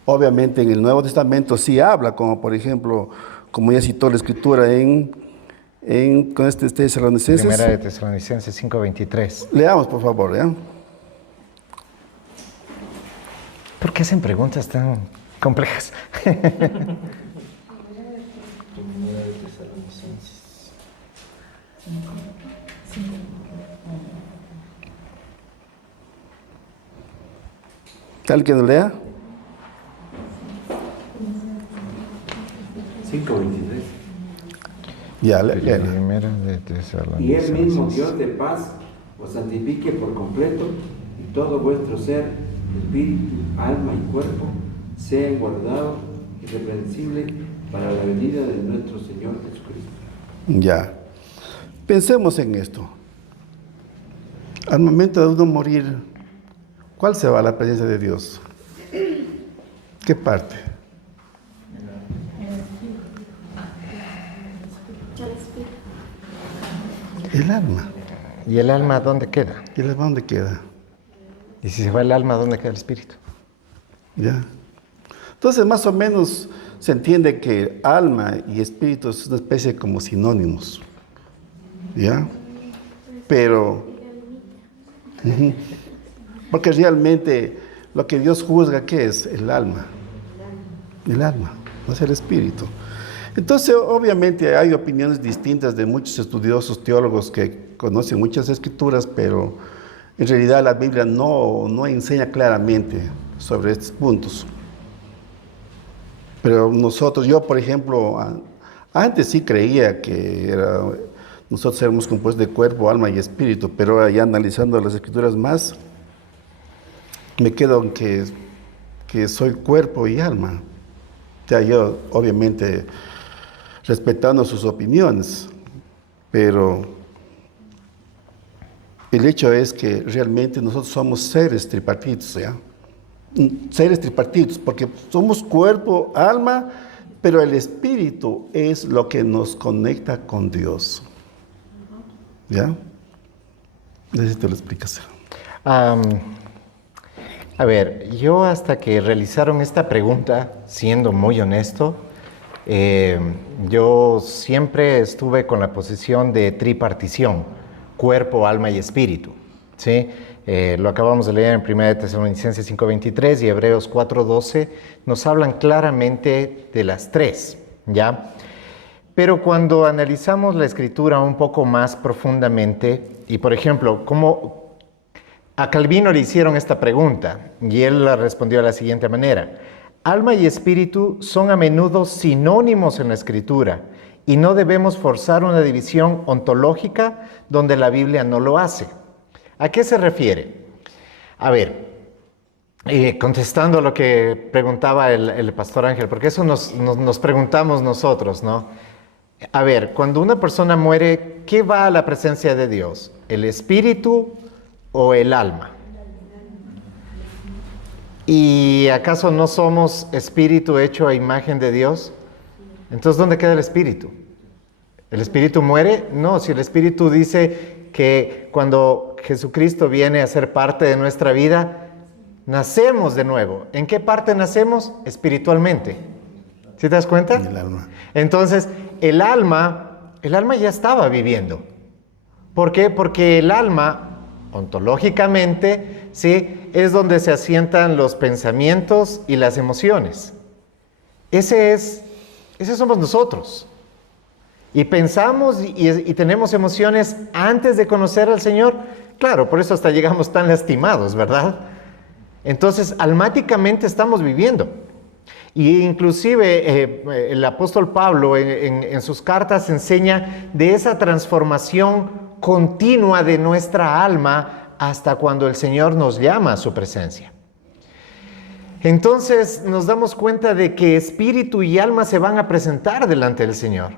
Obviamente en el Nuevo Testamento sí habla, como por ejemplo, como ya citó la Escritura con Tesalonicenses. Primera de Tesalonicenses 5:23. Leamos, por favor, ¿ya? ¿Por qué hacen preguntas tan complejas? ¿Tal que lo lea? 5:23. Ya, léela. Primera de Tesalonicenses. Y el mismo Dios de paz os santifique por completo y todo vuestro ser, espíritu, alma y cuerpo, sean guardados irreprensibles para la venida de nuestro Señor Jesucristo. Ya. Pensemos en esto. Al momento de uno morir, ¿cuál se va a la presencia de Dios? ¿Qué parte? El alma. ¿Y el alma dónde queda? ¿Y el alma dónde queda? Y si se va el alma, ¿dónde queda el espíritu? ¿Ya? Entonces, más o menos se entiende que alma y espíritu es una especie como sinónimos. ¿Ya? Pero, porque realmente lo que Dios juzga, ¿qué es? El alma. El alma, no es el espíritu. Entonces, obviamente hay opiniones distintas de muchos estudiosos, teólogos que conocen muchas escrituras, pero en realidad la Biblia no enseña claramente sobre estos puntos. Pero nosotros, yo por ejemplo, Antes sí creía que nosotros éramos compuestos de cuerpo, alma y espíritu, pero ahora ya analizando las escrituras más, me quedo en que soy cuerpo y alma. O sea, yo obviamente respetando sus opiniones, pero el hecho es que realmente nosotros somos seres tripartitos, ¿ya? Seres tripartitos, porque somos cuerpo, alma, pero el espíritu es lo que nos conecta con Dios. ¿Ya? Necesito la explicación. A ver, yo hasta que realizaron esta pregunta, siendo muy honesto, yo siempre estuve con la posición de tripartición, cuerpo, alma y espíritu, ¿sí? Lo acabamos de leer en 1 Tesalonicenses 5:23 y Hebreos 4:12, nos hablan claramente de las tres, ¿ya? Pero cuando analizamos la Escritura un poco más profundamente, y por ejemplo, como a Calvino le hicieron esta pregunta, y él la respondió de la siguiente manera: alma y espíritu son a menudo sinónimos en la Escritura, y no debemos forzar una división ontológica donde la Biblia no lo hace. ¿A qué se refiere? A ver, contestando a lo que preguntaba el pastor Ángel, porque eso nos preguntamos nosotros, ¿no? A ver, cuando una persona muere, ¿qué va a la presencia de Dios? ¿El espíritu o el alma? ¿Y acaso no somos espíritu hecho a imagen de Dios? Entonces, ¿dónde queda el espíritu? ¿El espíritu muere? No, si el espíritu dice que cuando Jesucristo viene a ser parte de nuestra vida, nacemos de nuevo. ¿En qué parte nacemos? Espiritualmente. ¿Sí te das cuenta? En el alma. Entonces, el alma ya estaba viviendo. ¿Por qué? Porque el alma, ontológicamente, ¿sí?, es donde se asientan los pensamientos y las emociones. Ese somos nosotros. Y pensamos y tenemos emociones antes de conocer al Señor. Claro, por eso hasta llegamos tan lastimados, ¿verdad? Entonces, almáticamente estamos viviendo. Y inclusive el apóstol Pablo en sus cartas enseña de esa transformación continua de nuestra alma hasta cuando el Señor nos llama a su presencia. Entonces nos damos cuenta de que espíritu y alma se van a presentar delante del Señor.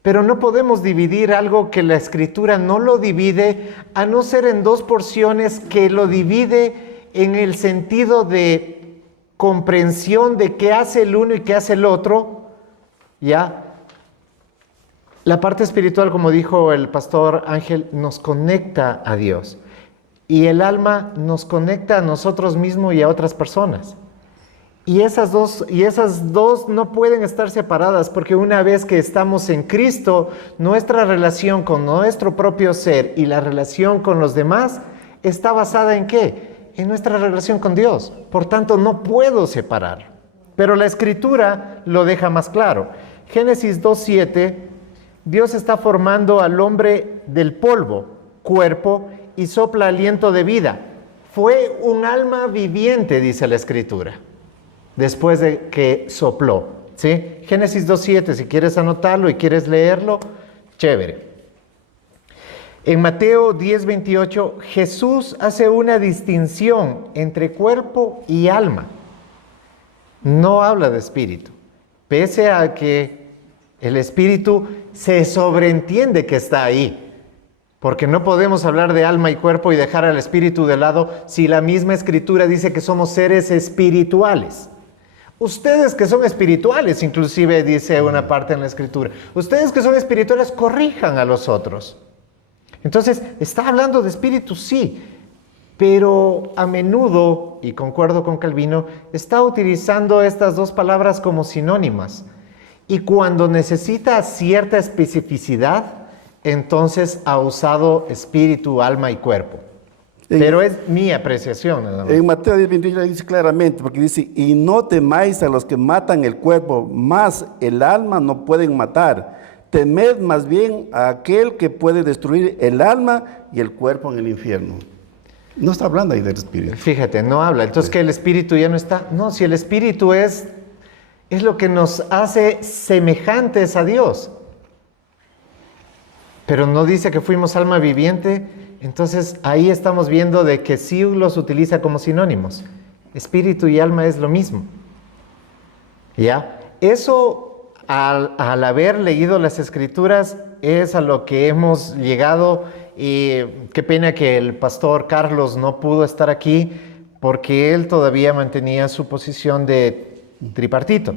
Pero no podemos dividir algo que la Escritura no lo divide, a no ser en dos porciones que lo divide en el sentido de comprensión de qué hace el uno y qué hace el otro, ¿ya? La parte espiritual, como dijo el pastor Ángel, nos conecta a Dios. Y el alma nos conecta a nosotros mismos y a otras personas. Y esas dos no pueden estar separadas, porque una vez que estamos en Cristo, nuestra relación con nuestro propio ser y la relación con los demás está basada ¿en qué? En nuestra relación con Dios. Por tanto, no puedo separar. Pero la Escritura lo deja más claro. Génesis 2:7, Dios está formando al hombre del polvo, cuerpo, y sopla aliento de vida. Fue un alma viviente, dice la Escritura, después de que sopló, ¿sí? Génesis 2:7, si quieres anotarlo y quieres leerlo, chévere. En Mateo 10:28, Jesús hace una distinción entre cuerpo y alma. No habla de espíritu, pese a que el espíritu se sobreentiende que está ahí. Porque no podemos hablar de alma y cuerpo y dejar al espíritu de lado si la misma Escritura dice que somos seres espirituales. Ustedes que son espirituales, inclusive dice una parte en la Escritura, ustedes que son espirituales corrijan a los otros. Entonces, está hablando de espíritu, sí, pero a menudo, y concuerdo con Calvino, está utilizando estas dos palabras como sinónimas. Y cuando necesita cierta especificidad, entonces ha usado espíritu, alma y cuerpo. Pero es mi apreciación. Nada más. En Mateo 10:28 dice claramente, porque dice, y no temáis a los que matan el cuerpo, mas el alma no pueden matar. Temed más bien a aquel que puede destruir el alma y el cuerpo en el infierno. No está hablando ahí del espíritu. Fíjate, no habla. Entonces, ¿que el espíritu ya no está? No, si el espíritu es es lo que nos hace semejantes a Dios. Pero no dice que fuimos alma viviente. Entonces ahí estamos viendo de que sí los utiliza como sinónimos. Espíritu y alma es lo mismo. ¿Ya? Eso, al haber leído las Escrituras, es a lo que hemos llegado. Y qué pena que el pastor Carlos no pudo estar aquí, porque él todavía mantenía su posición de tripartito.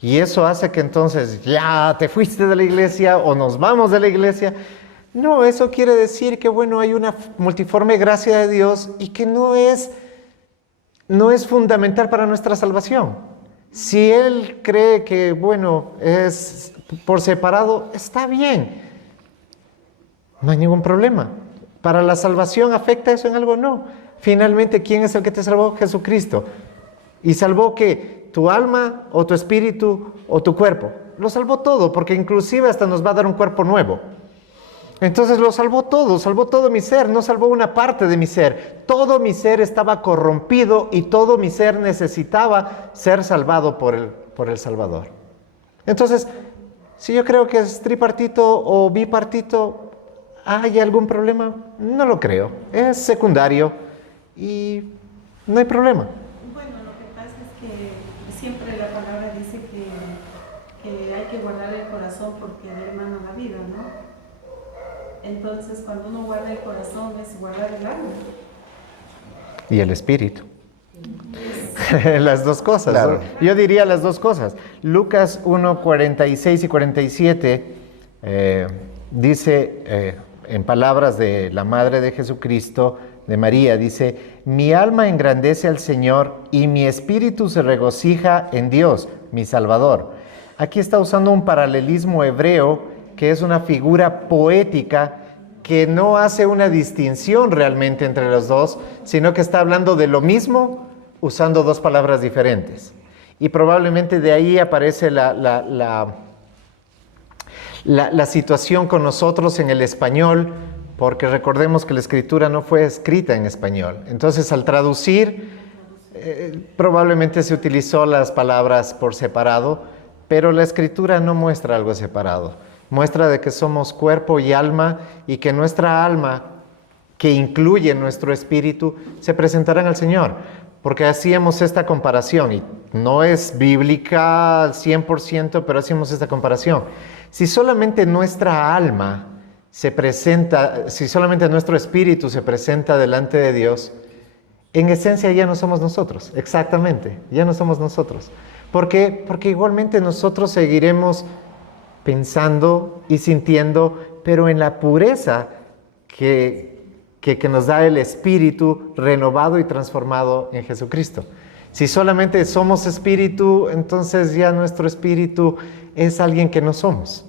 Y eso hace que entonces, ya te fuiste de la iglesia o nos vamos de la iglesia. No, eso quiere decir que, bueno, hay una multiforme gracia de Dios y que no es fundamental para nuestra salvación. Si Él cree que, bueno, es por separado, está bien. No hay ningún problema. ¿Para la salvación afecta eso en algo? No. Finalmente, ¿quién es el que te salvó? Jesucristo. Y salvó que tu alma o tu espíritu o tu cuerpo. Lo salvó todo, porque inclusive hasta nos va a dar un cuerpo nuevo. Entonces lo salvó todo mi ser, no salvó una parte de mi ser. Todo mi ser estaba corrompido y todo mi ser necesitaba ser salvado por el Salvador. Entonces, si yo creo que es tripartito o bipartito, ¿hay algún problema? No lo creo. Es secundario y no hay problema. Bueno, lo que pasa es que siempre la palabra dice que hay que guardar el corazón porque de él mana la vida, ¿no? Entonces, cuando uno guarda el corazón, es guardar el alma. Y el espíritu. Las dos cosas. Claro. Yo diría las dos cosas. Lucas 1, 46 y 47 dice, en palabras de la Madre de Jesucristo, de María, dice: mi alma engrandece al Señor y mi espíritu se regocija en Dios, mi Salvador. Aquí está usando un paralelismo hebreo que es una figura poética que no hace una distinción realmente entre los dos, sino que está hablando de lo mismo usando dos palabras diferentes. Y probablemente de ahí aparece la situación con nosotros en el español, porque recordemos que la escritura no fue escrita en español. Entonces, al traducir, probablemente se utilizó las palabras por separado, pero la escritura no muestra algo separado. Muestra de que somos cuerpo y alma y que nuestra alma, que incluye nuestro espíritu, se presentarán al Señor. Porque hacíamos esta comparación, y no es bíblica al 100%, pero hacíamos esta comparación. Si solamente nuestra alma se presenta, si solamente nuestro espíritu se presenta delante de Dios, en esencia ya no somos nosotros, exactamente, ya no somos nosotros. ¿Por qué? Porque igualmente nosotros seguiremos pensando y sintiendo, pero en la pureza que nos da el espíritu renovado y transformado en Jesucristo. Si solamente somos espíritu, entonces ya nuestro espíritu es alguien que no somos.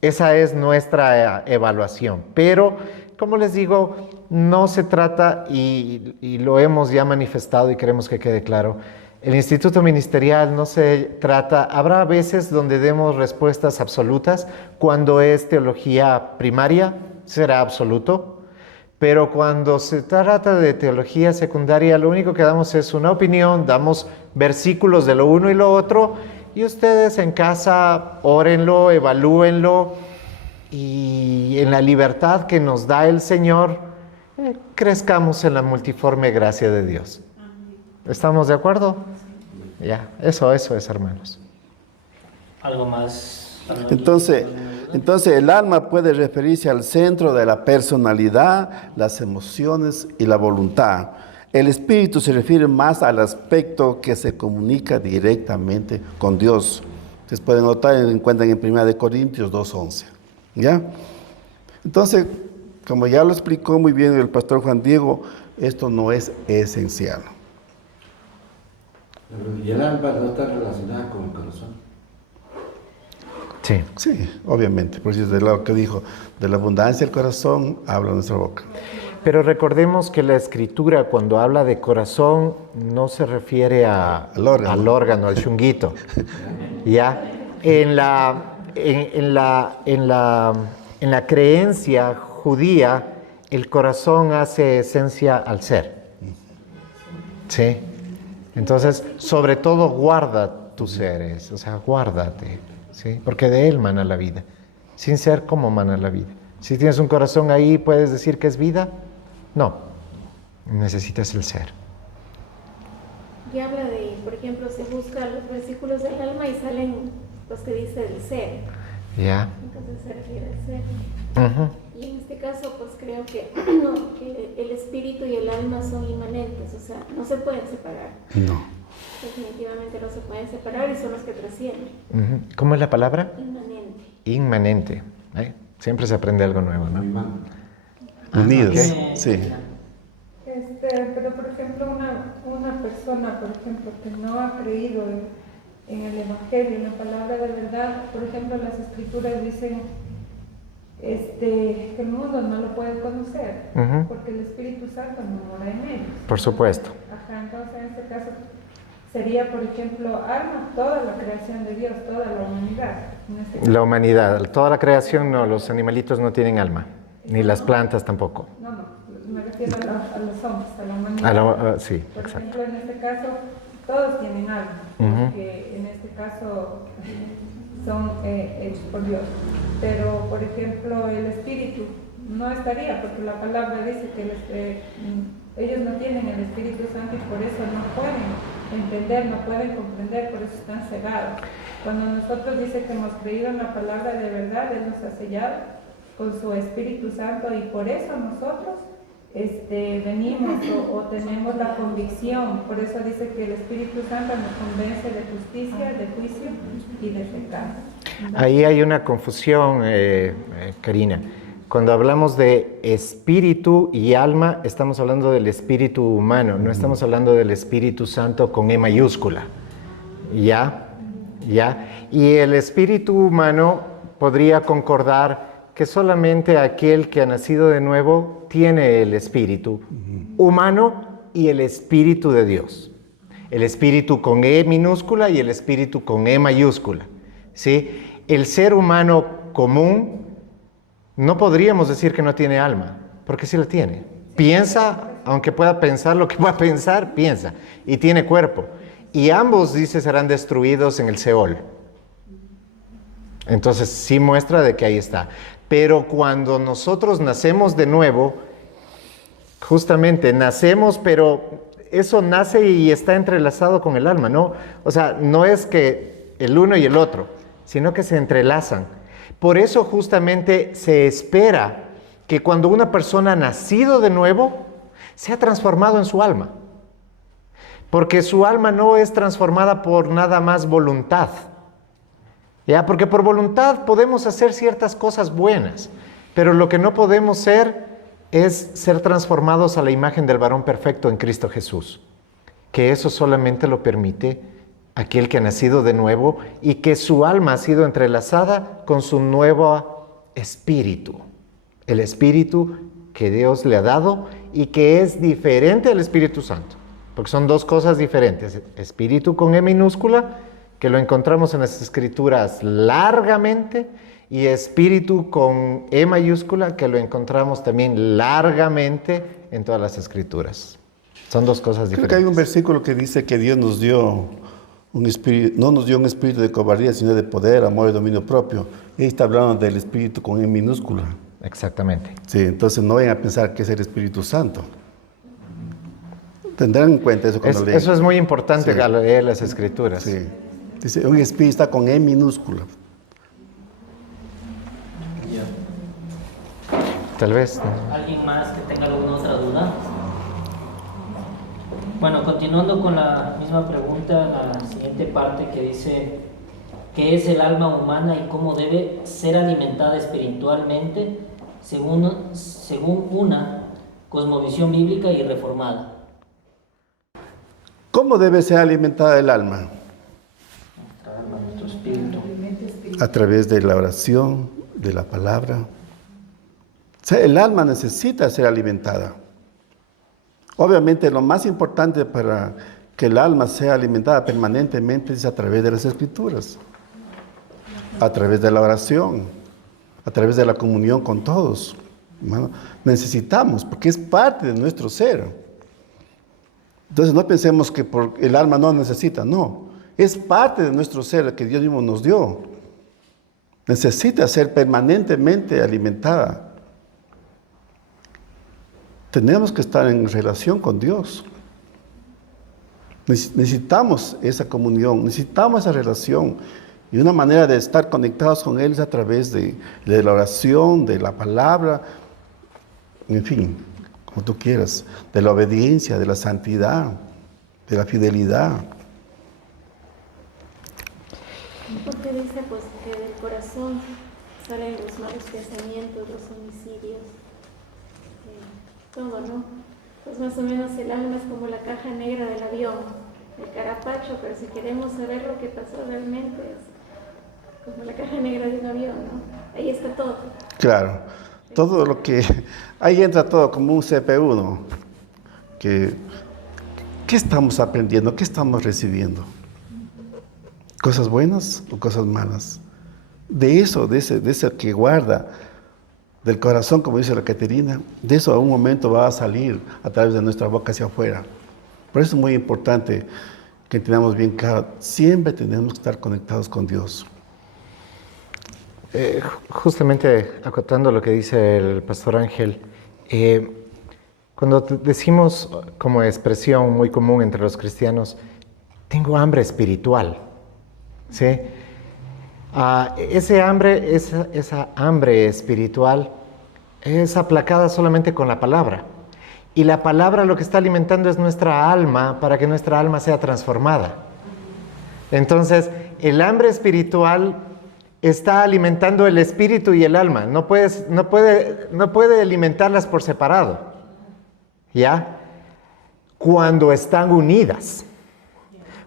Esa es nuestra evaluación. Pero, como les digo, no se trata, y lo hemos ya manifestado y queremos que quede claro, el instituto ministerial no se trata, habrá veces donde demos respuestas absolutas. Cuando es teología primaria, será absoluto. Pero cuando se trata de teología secundaria, lo único que damos es una opinión, damos versículos de lo uno y lo otro, y ustedes en casa órenlo, evalúenlo, y en la libertad que nos da el Señor, crezcamos en la multiforme gracia de Dios. ¿Estamos de acuerdo? Ya, eso es, hermanos. ¿Algo más? Entonces, el alma puede referirse al centro de la personalidad, las emociones y la voluntad. El espíritu se refiere más al aspecto que se comunica directamente con Dios. Ustedes pueden notar, encuentran en 1 Corintios 2:11. ¿Ya? Entonces, como ya lo explicó muy bien el pastor Juan Diego, esto no es esencial. ¿Y el alma no está relacionada con el corazón? Sí. Sí, obviamente, por eso es de lo que dijo, de la abundancia del corazón habla nuestra boca. Pero recordemos que la escritura, cuando habla de corazón, no se refiere al órgano, al chunguito. ¿Ya? En la creencia judía, el corazón hace esencia al ser. ¿Sí? Entonces, sobre todo guarda tú eres, o sea, guárdate, ¿sí? Porque de Él mana la vida. Sin ser, ¿cómo mana la vida? Si tienes un corazón ahí, ¿puedes decir que es vida? No, necesitas el ser. Y habla de, por ejemplo, se busca los versículos del alma y salen los que dice el ser. ¿Ya? Entonces se refiere al ser. Ujú. Y en este caso, pues creo que, no, que el espíritu y el alma son inmanentes, o sea, no se pueden separar. No. Definitivamente no se pueden separar y son los que trascienden. Ujú. ¿Cómo es la palabra? Inmanente. Inmanente. Siempre se aprende algo nuevo, ¿no? Unidos, ok. sí. Pero por ejemplo, una persona, por ejemplo, que no ha creído en el Evangelio, en la palabra de verdad, por ejemplo, las Escrituras dicen que el mundo no lo puede conocer, Ujú. porque el Espíritu Santo no mora en ellos. Por supuesto. Ajá, entonces en este caso sería, por ejemplo, alma, toda la creación de Dios, toda la humanidad. En este caso. La humanidad, toda la creación no, los animalitos no tienen alma, ni las plantas tampoco. No, me refiero a los hombres, a la humanidad. Sí, Por exacto. ejemplo, en este caso, todos tienen alma, Ujú. porque en este caso son hechos por Dios. Pero, por ejemplo, el espíritu no estaría, porque la palabra dice que ellos no tienen el Espíritu Santo y por eso no pueden entender, no pueden comprender, por eso están cegados. Cuando nosotros dice que hemos creído en la palabra de verdad, Él nos ha sellado con su Espíritu Santo y por eso nosotros venimos o tenemos la convicción. Por eso dice que el Espíritu Santo nos convence de justicia, de juicio y de pecado. Ahí hay una confusión, Karina. Cuando hablamos de espíritu y alma, estamos hablando del espíritu humano, no estamos hablando del Espíritu Santo con E mayúscula. ¿Ya? Y el espíritu humano podría concordar que solamente aquel que ha nacido de nuevo tiene el espíritu humano y el espíritu de Dios. El espíritu con E minúscula y el espíritu con E mayúscula. ¿Sí? El ser humano común no podríamos decir que no tiene alma, porque sí la tiene. Piensa, aunque pueda pensar lo que pueda pensar, piensa. Y tiene cuerpo. Y ambos, dice, serán destruidos en el Seol. Entonces sí muestra de que ahí está. Pero cuando nosotros nacemos de nuevo, justamente nacemos, pero eso nace y está entrelazado con el alma, ¿no? O sea, no es que el uno y el otro, sino que se entrelazan. Por eso justamente se espera que cuando una persona ha nacido de nuevo, sea transformado en su alma. Porque su alma no es transformada por nada más voluntad. ¿Ya? Porque por voluntad podemos hacer ciertas cosas buenas, pero lo que no podemos ser es ser transformados a la imagen del varón perfecto en Cristo Jesús. Que eso solamente lo permite aquel que ha nacido de nuevo y que su alma ha sido entrelazada con su nuevo espíritu. El espíritu que Dios le ha dado y que es diferente al Espíritu Santo. Porque son dos cosas diferentes. Espíritu con E minúscula, que lo encontramos en las Escrituras largamente, y espíritu con E mayúscula, que lo encontramos también largamente en todas las Escrituras. Son dos cosas diferentes. Creo que hay un versículo que dice que Dios nos dio un espíritu, no nos dio un espíritu de cobardía, sino de poder, amor y dominio propio. Y ahí está hablando del espíritu con E minúscula. Exactamente. Sí, entonces no vayan a pensar que es el Espíritu Santo. Tendrán en cuenta eso cuando leen. Eso es muy importante Sí. al leer las Escrituras. Sí. Dice, un espíritu está con E minúscula. Tal vez, ¿no? ¿Alguien más que tenga alguna otra duda? Bueno, continuando con la misma pregunta, la siguiente parte que dice, ¿qué es el alma humana y cómo debe ser alimentada espiritualmente según una cosmovisión bíblica y reformada? ¿Cómo debe ser alimentada el alma? Nuestra alma, nuestro espíritu. A través de la oración, de la palabra. O sea, el alma necesita ser alimentada. Obviamente lo más importante para que el alma sea alimentada permanentemente es a través de las Escrituras, a través de la oración, a través de la comunión con todos. Bueno, necesitamos, porque es parte de nuestro ser. Entonces no pensemos que el alma no necesita, no. Es parte de nuestro ser que Dios mismo nos dio. Necesita ser permanentemente alimentada. Tenemos que estar en relación con Dios. Necesitamos esa comunión, necesitamos esa relación. Y una manera de estar conectados con Él es a través de la oración, de la palabra, en fin, como tú quieras, de la obediencia, de la santidad, de la fidelidad. Porque dice pues que del corazón salen los malos pensamientos, los homicidios, todo, ¿no? Pues más o menos el alma es como la caja negra del avión, el carapacho, pero si queremos saber lo que pasó realmente es como la caja negra de un avión, ¿no? Ahí está todo. Claro, todo lo que... Ahí entra todo como un CPU, ¿no? ¿Qué estamos aprendiendo? ¿Qué estamos recibiendo? ¿Cosas buenas o cosas malas? De eso, de ese que guarda del corazón, como dice la Caterina, de eso a un momento va a salir a través de nuestra boca hacia afuera. Por eso es muy importante que tengamos bien claro, siempre tenemos que estar conectados con Dios. Justamente acotando lo que dice el pastor Ángel, cuando decimos como expresión muy común entre los cristianos, tengo hambre espiritual, ¿sí? Esa hambre espiritual es aplacada solamente con la palabra. Y la palabra lo que está alimentando es nuestra alma para que nuestra alma sea transformada. Entonces, el hambre espiritual está alimentando el espíritu y el alma. No puede alimentarlas por separado, ¿ya? Cuando están unidas.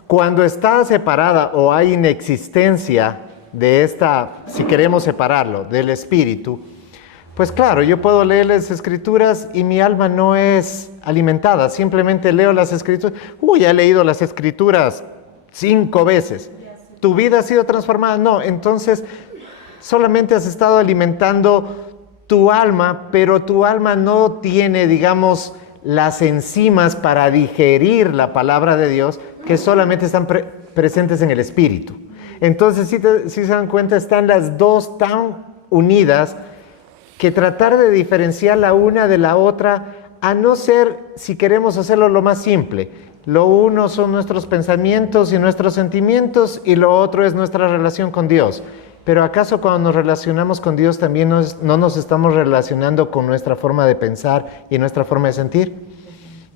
Cuando está separada o hay inexistencia de esta, si queremos separarlo, del espíritu, pues claro, yo puedo leer las escrituras y mi alma no es alimentada. Simplemente leo las escrituras. Ya he leído las escrituras 5 veces. ¿Tu vida ha sido transformada? No, entonces solamente has estado alimentando tu alma, pero tu alma no tiene, digamos, las enzimas para digerir la palabra de Dios, que solamente están presentes en el espíritu. Entonces, si se dan cuenta, están las dos tan unidas que tratar de diferenciar la una de la otra, a no ser, si queremos hacerlo lo más simple, lo uno son nuestros pensamientos y nuestros sentimientos y lo otro es nuestra relación con Dios. Pero ¿acaso cuando nos relacionamos con Dios también no nos estamos relacionando con nuestra forma de pensar y nuestra forma de sentir?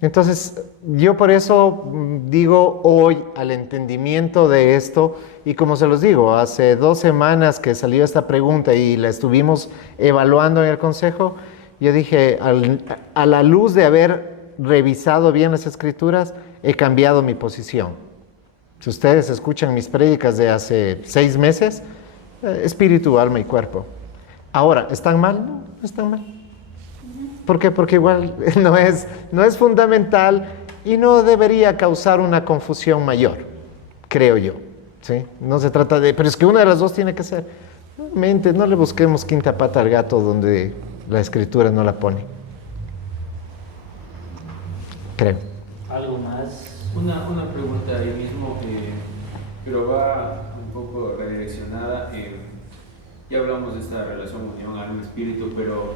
Entonces, yo por eso digo hoy al entendimiento de esto, y como se los digo, hace 2 semanas que salió esta pregunta y la estuvimos evaluando en el consejo, yo dije, a la luz de haber revisado bien las escrituras, he cambiado mi posición. Si ustedes escuchan mis prédicas de hace 6 meses, espíritu, alma y cuerpo. Ahora, ¿están mal? No, no están mal. ¿Por qué? Porque igual no es fundamental y no debería causar una confusión mayor, creo yo. ¿Sí? No se trata de, pero es que una de las dos tiene que ser. No le busquemos quinta pata al gato donde la escritura no la pone. Creo. ¿Algo más? Una pregunta ahí mismo, pero va un poco redireccionada. Ya hablamos de esta relación unión alma-espíritu, pero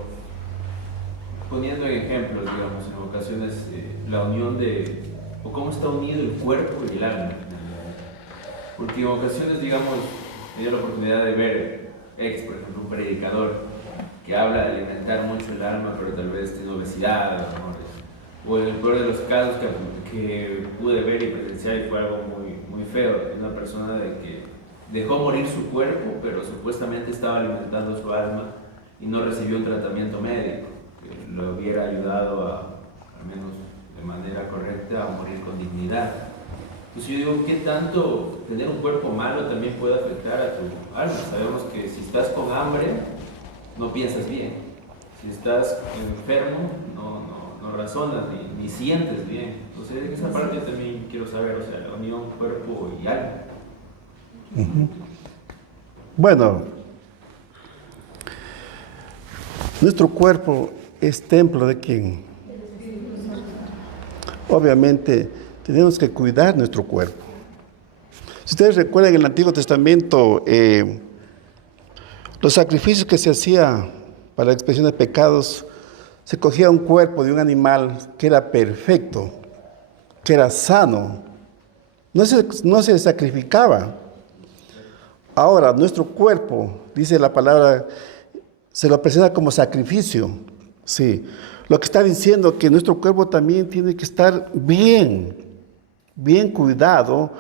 poniendo en ejemplos, digamos, en ocasiones, la unión o cómo está unido el cuerpo y el alma. Porque en ocasiones, digamos, me dio la oportunidad de ver, por ejemplo, un predicador que habla de alimentar mucho el alma, pero tal vez tiene obesidad, ¿no? O en el peor de los casos que pude ver y presenciar, y fue algo muy, muy feo, una persona de que dejó morir su cuerpo, pero supuestamente estaba alimentando su alma y no recibió un tratamiento médico que lo hubiera ayudado al menos de manera correcta, a morir con dignidad. Entonces yo digo, ¿qué tanto tener un cuerpo malo también puede afectar a tu alma? Sabemos que si estás con hambre, no piensas bien. Si estás enfermo, no razonas ni sientes bien. Entonces esa parte también quiero saber, o sea, la unión cuerpo y alma. Bueno, nuestro cuerpo es templo de ¿quién? Obviamente tenemos que cuidar nuestro cuerpo. Si ustedes recuerdan en el Antiguo Testamento, los sacrificios que se hacía para la expiación de pecados, se cogía un cuerpo de un animal que era perfecto, que era sano. No se sacrificaba. Ahora, nuestro cuerpo, dice la palabra, se lo presenta como sacrificio. Sí. Lo que está diciendo que nuestro cuerpo también tiene que estar bien cuidado,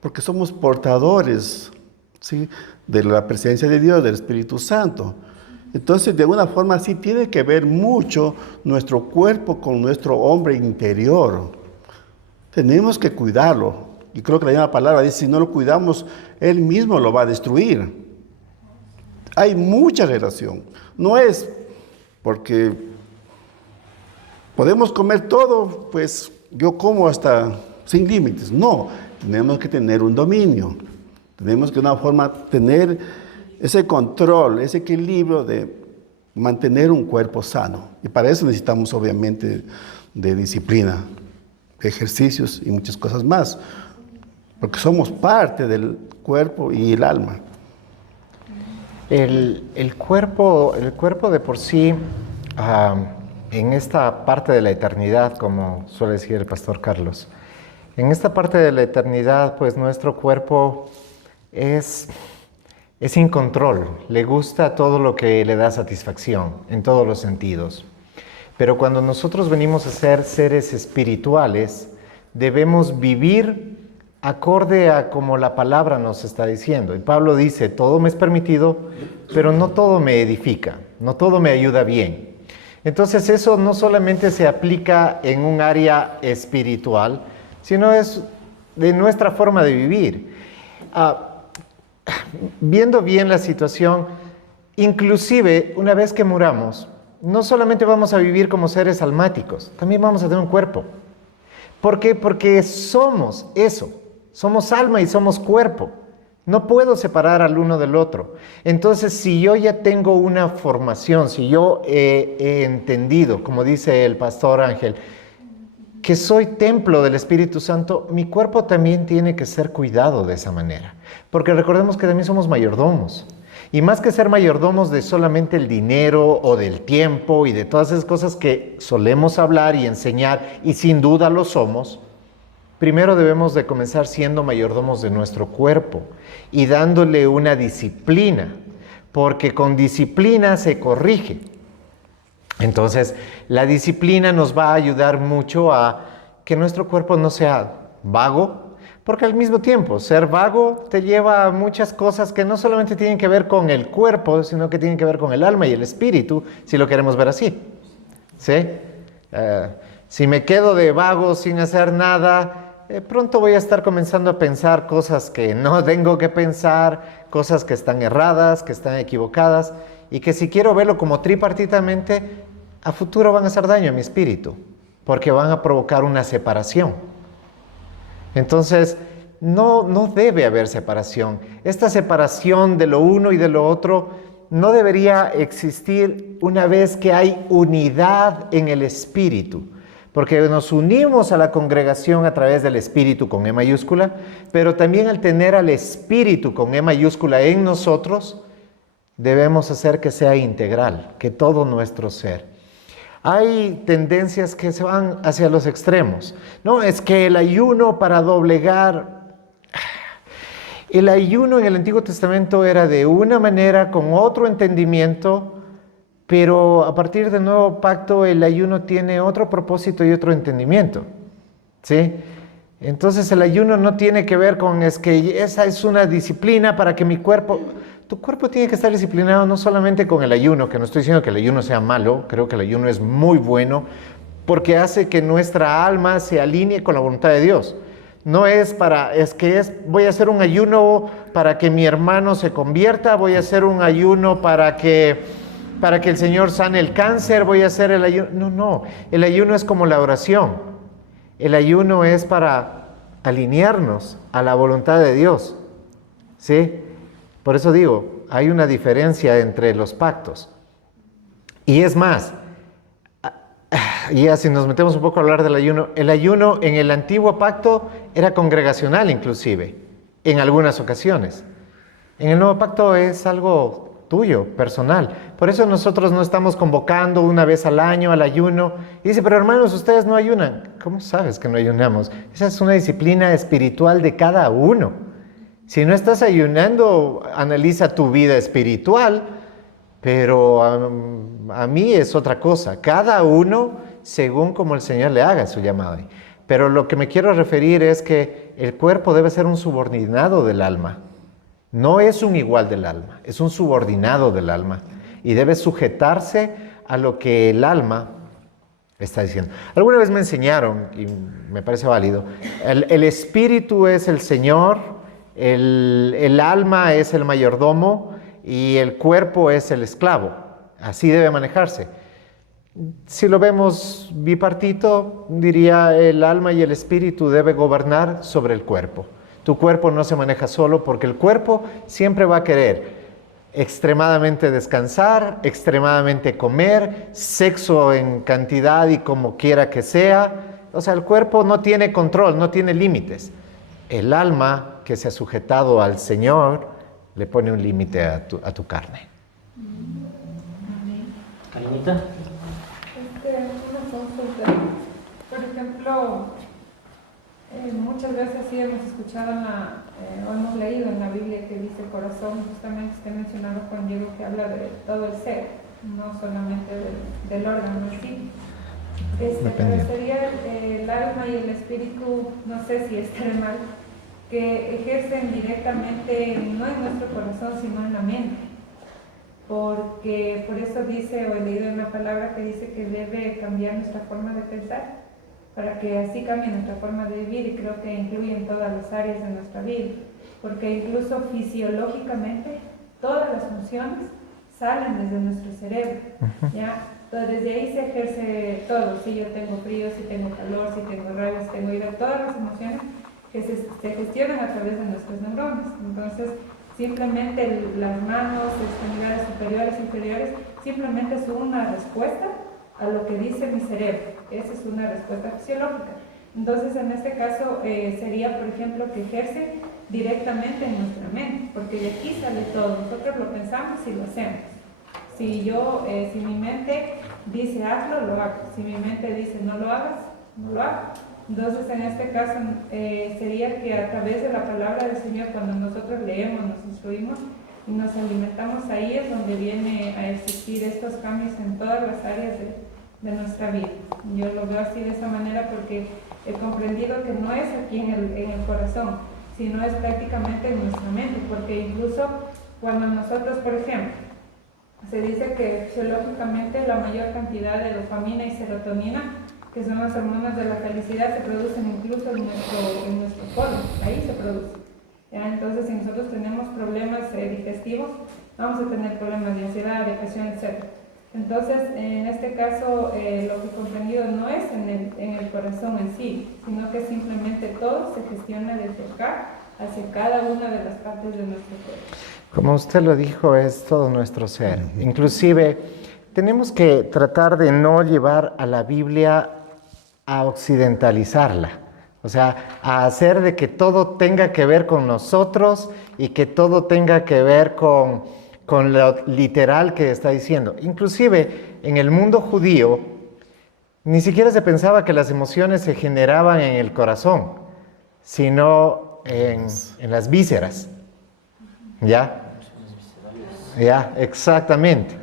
porque somos portadores, ¿sí?, de la presencia de Dios, del Espíritu Santo. Entonces, de alguna forma, sí tiene que ver mucho nuestro cuerpo con nuestro hombre interior. Tenemos que cuidarlo. Y creo que la misma palabra dice, si no lo cuidamos, Él mismo lo va a destruir. Hay mucha relación. No es porque podemos comer todo, pues yo como hasta sin límites. No, tenemos que tener un dominio. Tenemos que de una forma tener ese control, ese equilibrio de mantener un cuerpo sano. Y para eso necesitamos obviamente de disciplina, de ejercicios y muchas cosas más. Porque somos parte del cuerpo y el alma. El cuerpo de por sí, en esta parte de la eternidad, como suele decir el pastor Carlos, en esta parte de la eternidad, pues nuestro cuerpo es sin control, le gusta todo lo que le da satisfacción, en todos los sentidos. Pero cuando nosotros venimos a ser seres espirituales, debemos vivir acorde a como la palabra nos está diciendo. Y Pablo dice, todo me es permitido, pero no todo me edifica, no todo me ayuda bien. Entonces eso no solamente se aplica en un área espiritual, sino es de nuestra forma de vivir. Viendo bien la situación, inclusive una vez que muramos, no solamente vamos a vivir como seres almáticos, también vamos a tener un cuerpo. ¿Por qué? Porque somos eso, somos alma y somos cuerpo. No puedo separar al uno del otro. Entonces, si yo ya tengo una formación, si yo he entendido, como dice el pastor Ángel, que soy templo del Espíritu Santo, mi cuerpo también tiene que ser cuidado de esa manera. Porque recordemos que también somos mayordomos. Y más que ser mayordomos de solamente el dinero o del tiempo y de todas esas cosas que solemos hablar y enseñar, y sin duda lo somos, primero debemos de comenzar siendo mayordomos de nuestro cuerpo y dándole una disciplina, porque con disciplina se corrige. Entonces, la disciplina nos va a ayudar mucho a que nuestro cuerpo no sea vago, porque al mismo tiempo, ser vago te lleva a muchas cosas que no solamente tienen que ver con el cuerpo, sino que tienen que ver con el alma y el espíritu, si lo queremos ver así. ¿Sí? Si me quedo de vago sin hacer nada, pronto voy a estar comenzando a pensar cosas que no tengo que pensar, cosas que están erradas, que están equivocadas, y que si quiero verlo como tripartitamente, a futuro van a hacer daño a mi espíritu, porque van a provocar una separación. Entonces, no debe haber separación. Esta separación de lo uno y de lo otro no debería existir una vez que hay unidad en el espíritu, porque nos unimos a la congregación a través del espíritu con E mayúscula, pero también al tener al espíritu con E mayúscula en nosotros, debemos hacer que sea integral, que todo nuestro ser. Hay tendencias que se van hacia los extremos. No, es que el ayuno para doblegar. El ayuno en el Antiguo Testamento era de una manera, con otro entendimiento, pero a partir del Nuevo Pacto el ayuno tiene otro propósito y otro entendimiento. ¿Sí? Entonces el ayuno no tiene que ver con, es que esa es una disciplina para que mi cuerpo... Tu cuerpo tiene que estar disciplinado no solamente con el ayuno, que no estoy diciendo que el ayuno sea malo, creo que el ayuno es muy bueno, porque hace que nuestra alma se alinee con la voluntad de Dios. No es voy a hacer un ayuno para que mi hermano se convierta, voy a hacer un ayuno para que el Señor sane el cáncer, voy a hacer el ayuno. No, el ayuno es como la oración. El ayuno es para alinearnos a la voluntad de Dios. ¿Sí? Por eso digo, hay una diferencia entre los pactos. Y es más, ya si nos metemos un poco a hablar del ayuno, el ayuno en el antiguo pacto era congregacional inclusive. en algunas ocasiones. En el nuevo pacto es algo tuyo, personal. Por eso nosotros no estamos convocando una vez al año al ayuno. Y dice, pero hermanos, ustedes no ayunan. ¿Cómo sabes que no ayunamos? Esa es una disciplina espiritual de cada uno. Si no estás ayunando, analiza tu vida espiritual, pero a mí es otra cosa. Cada uno según como el Señor le haga su llamado. Pero lo que me quiero referir es que el cuerpo debe ser un subordinado del alma. No es un igual del alma, es un subordinado del alma. Y debe sujetarse a lo que el alma está diciendo. Alguna vez me enseñaron, y me parece válido, el espíritu es el Señor, el alma es el mayordomo y el cuerpo es el esclavo. Así debe manejarse. Si lo vemos bipartito, diría el alma y el espíritu debe gobernar sobre el cuerpo. Tu cuerpo no se maneja solo porque el cuerpo siempre va a querer extremadamente descansar, extremadamente comer, sexo en cantidad y como quiera que sea. O sea, el cuerpo no tiene control, no tiene límites. El alma que se ha sujetado al Señor le pone un límite a tu carne. Karinita. Una consulta. Por ejemplo, muchas veces sí hemos escuchado o hemos leído en la Biblia que dice corazón, justamente está mencionado Juan Diego que habla de todo el ser, no solamente del órgano en sí. Pero sería el alma y el espíritu, no sé si estaré mal, que ejercen directamente no en nuestro corazón sino en la mente. Porque por eso dice, o he leído una palabra que dice que debe cambiar nuestra forma de pensar, para que así cambie nuestra forma de vivir, y creo que incluye en todas las áreas de nuestra vida, porque incluso fisiológicamente todas las funciones salen desde nuestro cerebro, ¿ya? Entonces desde ahí se ejerce todo, si yo tengo frío, si tengo calor, si tengo rabia, si tengo ira, todas las emociones que se gestionan a través de nuestros neuronas. Entonces simplemente las manos, extremidades superiores, inferiores, simplemente son una respuesta a lo que dice mi cerebro. Esa es una respuesta fisiológica. Entonces, en este caso, sería, por ejemplo, que ejerce directamente en nuestra mente, porque de aquí sale todo. Nosotros lo pensamos y lo hacemos. Si mi mente dice hazlo, lo hago. Si mi mente dice no lo hagas, no lo hago. Entonces, en este caso, sería que a través de la palabra del Señor, cuando nosotros leemos, nos instruimos y nos alimentamos, ahí es donde viene a existir estos cambios en todas las áreas de nuestra vida. Yo lo veo así de esa manera porque he comprendido que no es aquí en el corazón, sino es prácticamente en nuestra mente, porque incluso cuando nosotros, por ejemplo, se dice que fisiológicamente la mayor cantidad de dopamina y serotonina, que son las hormonas de la felicidad, se producen incluso en nuestro colon, ahí se produce. ¿Ya? Entonces, si nosotros tenemos problemas digestivos, vamos a tener problemas de ansiedad, depresión, etc. Entonces, en este caso, lo que he comprendido no es en el corazón en sí, sino que simplemente todo se gestiona desde acá hacia cada una de las partes de nuestro cuerpo. Como usted lo dijo, es todo nuestro ser. Inclusive, tenemos que tratar de no llevar a la Biblia a occidentalizarla. O sea, a hacer de que todo tenga que ver con nosotros y que todo tenga que ver con lo literal que está diciendo. Inclusive, en el mundo judío, ni siquiera se pensaba que las emociones se generaban en el corazón, sino en las vísceras. ¿Ya? Ya, exactamente.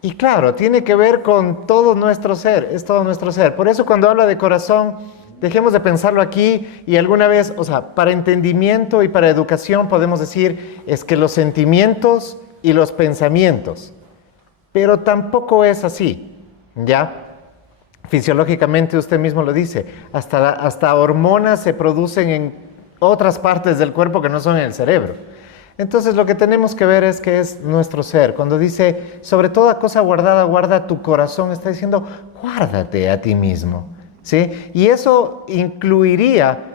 Y claro, tiene que ver con todo nuestro ser, es todo nuestro ser. Por eso cuando habla de corazón, dejemos de pensarlo aquí y alguna vez, o sea, para entendimiento y para educación podemos decir es que los sentimientos y los pensamientos, pero tampoco es así, ¿ya? Fisiológicamente usted mismo lo dice, hasta hormonas se producen en otras partes del cuerpo que no son en el cerebro. Entonces lo que tenemos que ver es que es nuestro ser. Cuando dice, sobre toda cosa guardada, guarda tu corazón, está diciendo, guárdate a ti mismo, ¿sí? Y eso incluiría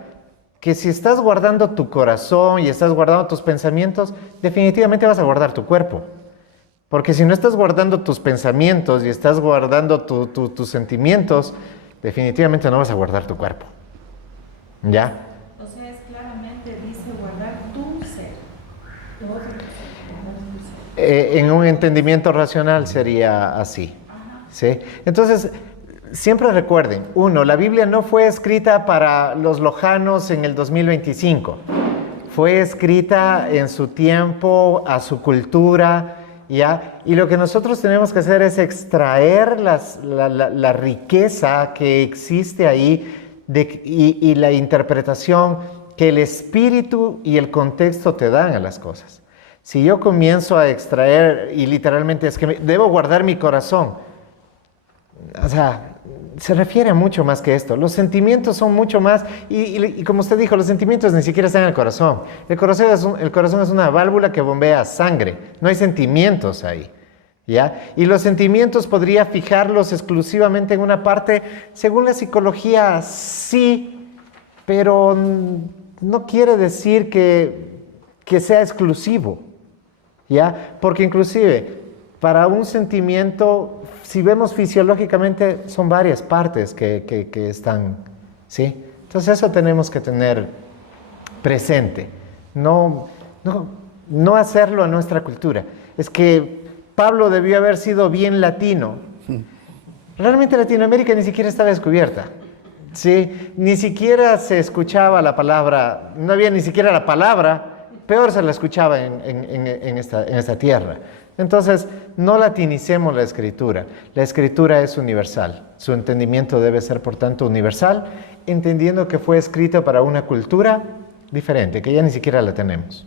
que si estás guardando tu corazón y estás guardando tus pensamientos, definitivamente vas a guardar tu cuerpo. Porque si no estás guardando tus pensamientos y estás guardando tus sentimientos, definitivamente no vas a guardar tu cuerpo. ¿Ya? O sea, es claramente te dice guardar tu ser. En un entendimiento racional sería así, ¿sí? Entonces, siempre recuerden, uno, la Biblia no fue escrita para los lojanos en el 2025. Fue escrita en su tiempo, a su cultura, ¿ya? Y lo que nosotros tenemos que hacer es extraer la riqueza que existe ahí y la interpretación que el espíritu y el contexto te dan a las cosas. Si yo comienzo a extraer, y literalmente es que debo guardar mi corazón, o sea, se refiere a mucho más que esto. Los sentimientos son mucho más, y como usted dijo, los sentimientos ni siquiera están en el corazón. El corazón es una válvula que bombea sangre, no hay sentimientos ahí, ¿ya? Y los sentimientos podría fijarlos exclusivamente en una parte, según la psicología, sí, pero no quiere decir que sea exclusivo, ¿ya? Porque inclusive, para un sentimiento, si vemos fisiológicamente, son varias partes que están, ¿sí? Entonces eso tenemos que tener presente, no hacerlo a nuestra cultura. Es que Pablo debió haber sido bien latino. Realmente Latinoamérica ni siquiera estaba descubierta, ¿sí? Ni siquiera se escuchaba la palabra, no había ni siquiera la palabra, peor se la escuchaba en esta tierra. Entonces, no latinicemos la escritura. La escritura es universal. Su entendimiento debe ser, por tanto, universal, entendiendo que fue escrito para una cultura diferente, que ya ni siquiera la tenemos,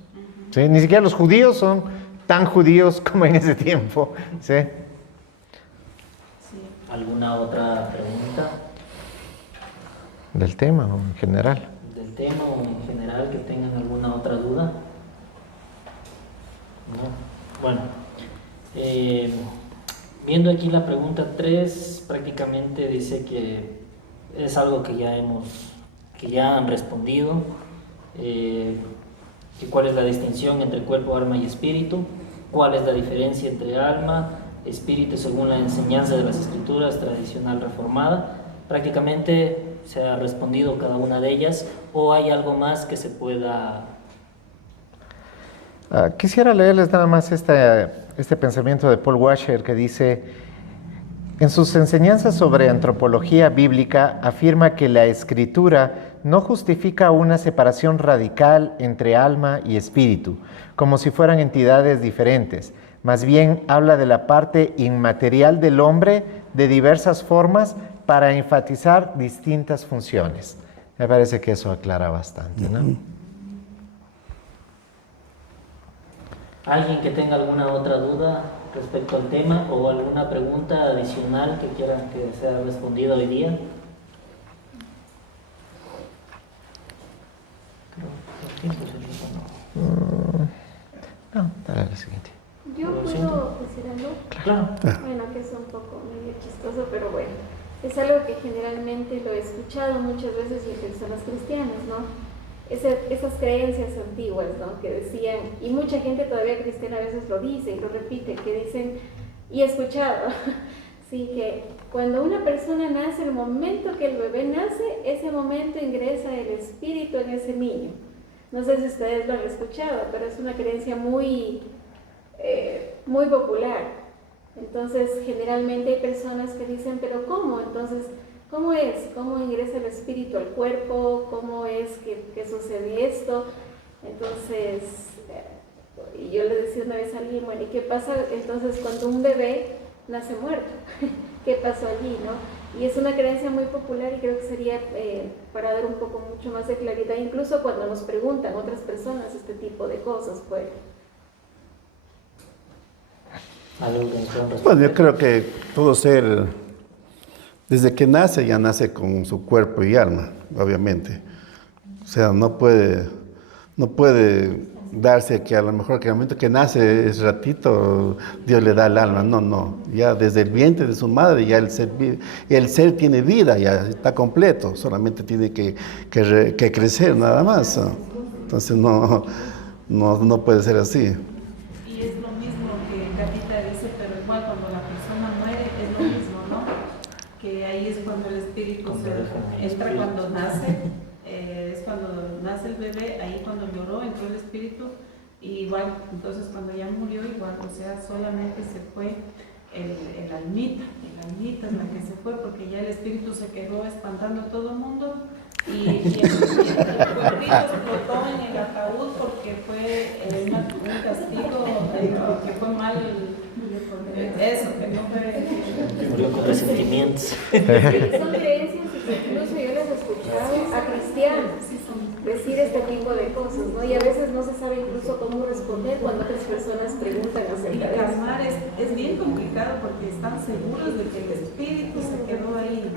¿sí? Ni siquiera los judíos son tan judíos como en ese tiempo, ¿sí? ¿Alguna otra pregunta? ¿Del tema o en general? ¿Del tema o en general que tengan alguna otra duda? No. Bueno. Viendo aquí la pregunta 3, prácticamente dice que es algo que ya han respondido, que cuál es la distinción entre cuerpo, alma y espíritu, cuál es la diferencia entre alma, espíritu según la enseñanza de las escrituras tradicional reformada. Prácticamente se ha respondido cada una de ellas, o hay algo más que se pueda... Quisiera leerles nada más este pensamiento de Paul Washer que dice: en sus enseñanzas sobre antropología bíblica afirma que la escritura no justifica una separación radical entre alma y espíritu, como si fueran entidades diferentes. Más bien habla de la parte inmaterial del hombre de diversas formas para enfatizar distintas funciones. Me parece que eso aclara bastante, ¿no? ¿Alguien que tenga alguna otra duda respecto al tema o alguna pregunta adicional que quieran que sea respondida hoy día? No, dale la siguiente. Yo puedo decir algo. Claro. Bueno, que es un poco medio chistoso, pero bueno. Es algo que generalmente lo he escuchado muchas veces y en personas cristianas, ¿no? Esas creencias antiguas, ¿no? Que decían, y mucha gente todavía cristiana a veces lo dice y lo repite, que dicen, y he escuchado, sí, que cuando una persona nace, el momento que el bebé nace, ese momento ingresa el espíritu en ese niño. No sé si ustedes lo han escuchado, pero es una creencia muy popular. Entonces, generalmente hay personas que dicen, pero ¿cómo? Entonces, ¿cómo es? ¿Cómo ingresa el espíritu al cuerpo? ¿Cómo es que sucede esto? Entonces, y yo le decía una vez a alguien, bueno, ¿y qué pasa entonces cuando un bebé nace muerto? ¿Qué pasó allí, no? Y es una creencia muy popular y creo que sería para dar un poco mucho más de claridad, incluso cuando nos preguntan otras personas este tipo de cosas, pues. Bueno, yo creo que todo ser, desde que nace, ya nace con su cuerpo y alma, obviamente. O sea, no puede darse que a lo mejor que al momento que nace ese ratito Dios le da el alma. No. Ya desde el vientre de su madre ya el ser tiene vida, ya está completo. Solamente tiene que crecer nada más. Entonces no puede ser así. Y es lo mismo que Carlita dice, pero igual cuando la persona muere es lo mismo, ¿no? Que ahí es cuando el espíritu entra cuando nace, es cuando nace el bebé. usted ve ahí cuando lloró, entró el espíritu, y igual, entonces cuando ya murió, igual, o sea, solamente se fue el almita es la que se fue, porque ya el espíritu se quedó espantando a todo el mundo, y el cuerpito explotó en el ataúd porque fue un castigo, que fue mal, eso, que no fue... Murió con resentimientos. Son creencias que incluso yo les he escuchado a cristianos decir este tipo de cosas, ¿no? Y a veces no se sabe incluso cómo responder cuando otras personas preguntan Y acerca de eso. calmar es bien complicado porque están seguros de que el espíritu se quedó ahí.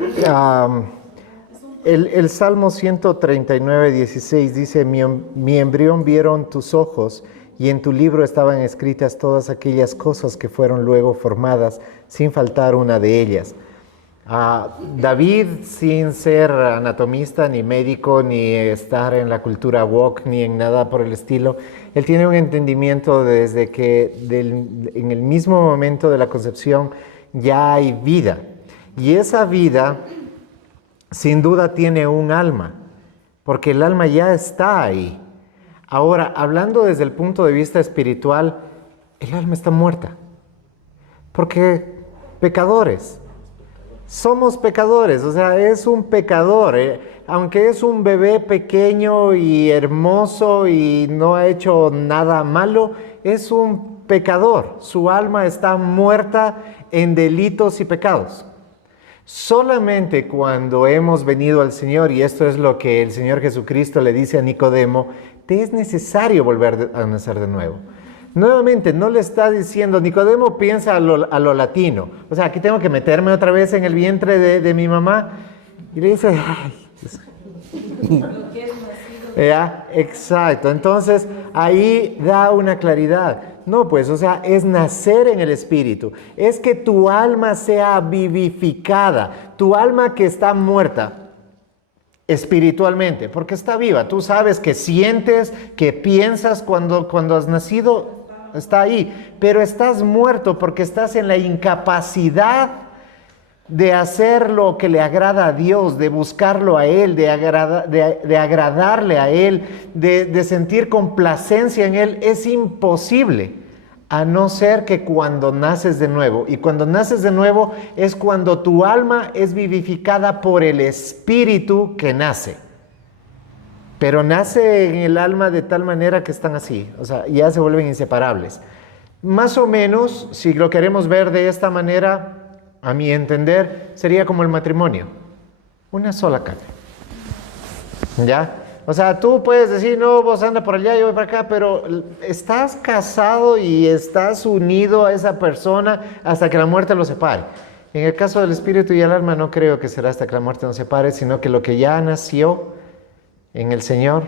El Salmo 139, 16 dice, mi embrión vieron tus ojos y en tu libro estaban escritas todas aquellas cosas que fueron luego formadas, sin faltar una de ellas. David, sin ser anatomista, ni médico, ni estar en la cultura woke, ni en nada por el estilo, él tiene un entendimiento desde que en el mismo momento de la concepción ya hay vida. Y esa vida, sin duda, tiene un alma, porque el alma ya está ahí. Ahora, hablando desde el punto de vista espiritual, el alma está muerta, porque pecadores. Somos pecadores, o sea, es un pecador, aunque es un bebé pequeño y hermoso y no ha hecho nada malo, es un pecador. Su alma está muerta en delitos y pecados. Solamente cuando hemos venido al Señor, y esto es lo que el Señor Jesucristo le dice a Nicodemo, te es necesario volver a nacer de nuevo. Nuevamente, no le está diciendo, Nicodemo piensa a lo latino. O sea, aquí tengo que meterme otra vez en el vientre de mi mamá. Y le dice, ay. Exacto. Entonces, ahí da una claridad. No, pues, o sea, es nacer en el Espíritu. Es que tu alma sea vivificada. Tu alma que está muerta espiritualmente, porque está viva. Tú sabes que sientes, que piensas cuando has nacido. Está ahí, pero estás muerto porque estás en la incapacidad de hacer lo que le agrada a Dios, de buscarlo a Él, de agradarle a Él, de sentir complacencia en Él. Es imposible, a no ser que cuando naces de nuevo. Y cuando naces de nuevo es cuando tu alma es vivificada por el Espíritu que nace. Pero nace en el alma de tal manera que están así, o sea, ya se vuelven inseparables. Más o menos, si lo queremos ver de esta manera, a mi entender, sería como el matrimonio. Una sola carne. ¿Ya? O sea, tú puedes decir, no, vos anda por allá, yo voy para acá, pero estás casado y estás unido a esa persona hasta que la muerte los separe. En el caso del espíritu y el alma, no creo que será hasta que la muerte nos separe, sino que lo que ya nació en el Señor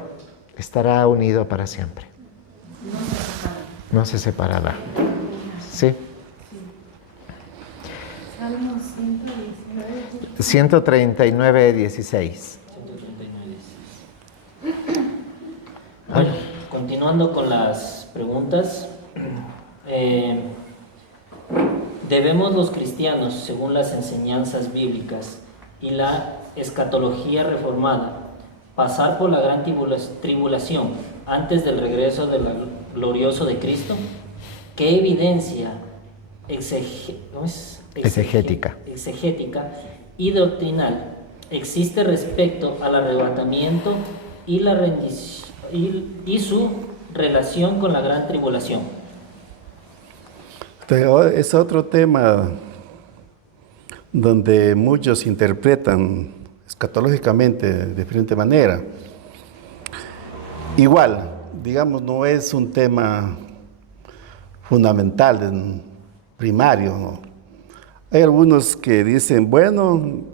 estará unido para siempre. No se separará. ¿Sí? Salmo 139, 16. Bueno, continuando con las preguntas, ¿debemos los cristianos, según las enseñanzas bíblicas y la escatología reformada, pasar por la gran tribulación antes del regreso del glorioso de Cristo? ¿Qué evidencia exegética y doctrinal existe respecto al arrebatamiento y la rendición y su relación con la gran tribulación? Es otro tema donde muchos interpretan escatológicamente de diferente manera. Igual, digamos, no es un tema fundamental, primario, ¿no? Hay algunos que dicen, bueno,